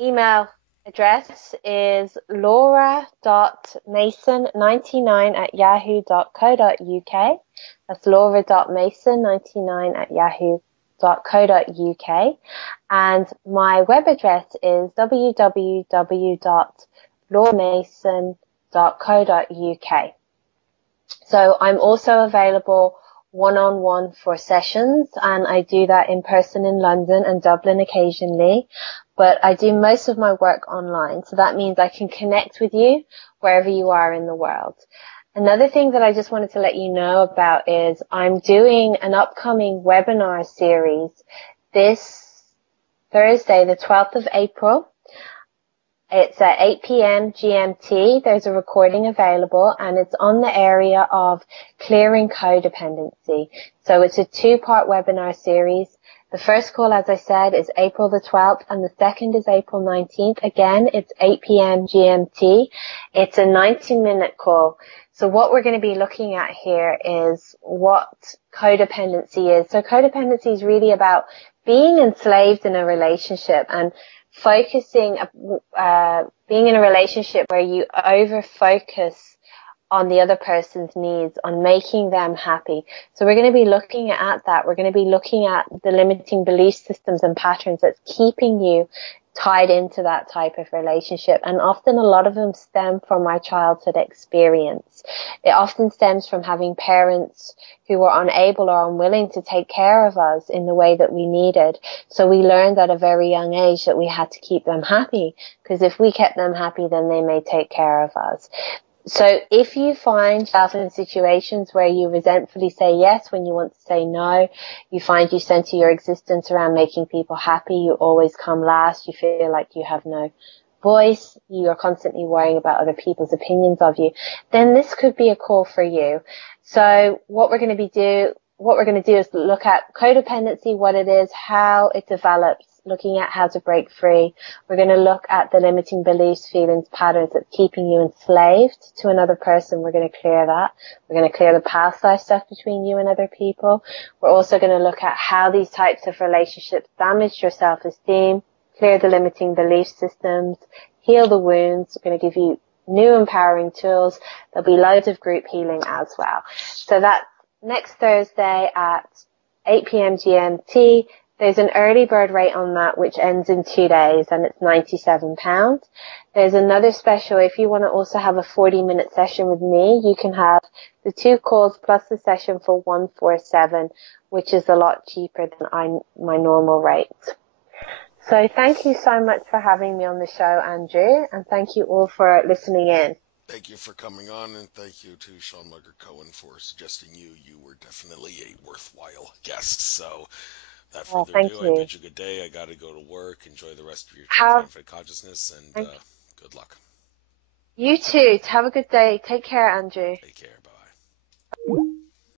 email address is laura.mason99@yahoo.co.uk. That's laura.mason99@yahoo.co.uk. And my web address is www.lauramason.co.uk. So I'm also available one-on-one for sessions, and I do that in person in London and Dublin occasionally, but I do most of my work online. So that means I can connect with you wherever you are in the world. Another thing that I just wanted to let you know about is I'm doing an upcoming webinar series this Thursday, the 12th of April. It's at 8 p.m. GMT. There's a recording available, and it's on the area of clearing codependency. So it's a 2-part webinar series. The first call, as I said, is April the 12th, and the second is April 19th. Again, it's 8 p.m. GMT. It's a 90-minute call. So what we're going to be looking at here is what codependency is. So codependency is really about being enslaved in a relationship and focusing, being in a relationship where you over focus on the other person's needs, on making them happy. So we're going to be looking at that. We're going to be looking at the limiting belief systems and patterns that's keeping you tied into that type of relationship. And often a lot of them stem from my childhood experience. It often stems from having parents who were unable or unwilling to take care of us in the way that we needed. So we learned at a very young age that we had to keep them happy, because if we kept them happy, then they may take care of us. So if you find yourself in situations where you resentfully say yes when you want to say no, you find you center your existence around making people happy, you always come last, you feel like you have no voice, you are constantly worrying about other people's opinions of you, then this could be a call for you. So what we're going to do is look at codependency, what it is, how it develops, looking at how to break free. We're going to look at the limiting beliefs, feelings, patterns that's keeping you enslaved to another person. We're going to clear that. We're going to clear the past life stuff between you and other people. We're also going to look at how these types of relationships damage your self-esteem, clear the limiting belief systems, heal the wounds. We're going to give you new empowering tools. There'll be loads of group healing as well. So that's next Thursday at 8 p.m. GMT. There's an early bird rate on that, which ends in 2 days, and it's £97. There's another special. If you want to also have a 40-minute session with me, you can have the 2 calls plus the session for $147, which is a lot cheaper than my normal rate. So thank you so much for having me on the show, Andrew, and thank you all for listening in. Thank you for coming on, and thank you to Sean Munger-Cohen for suggesting you. You were definitely a worthwhile guest. So, without further ado, I bid you good day. I got to go to work. Enjoy the rest of your trip for Infinite Consciousness, and good luck. You too. Have a good day. Take care, Andrew. Take care.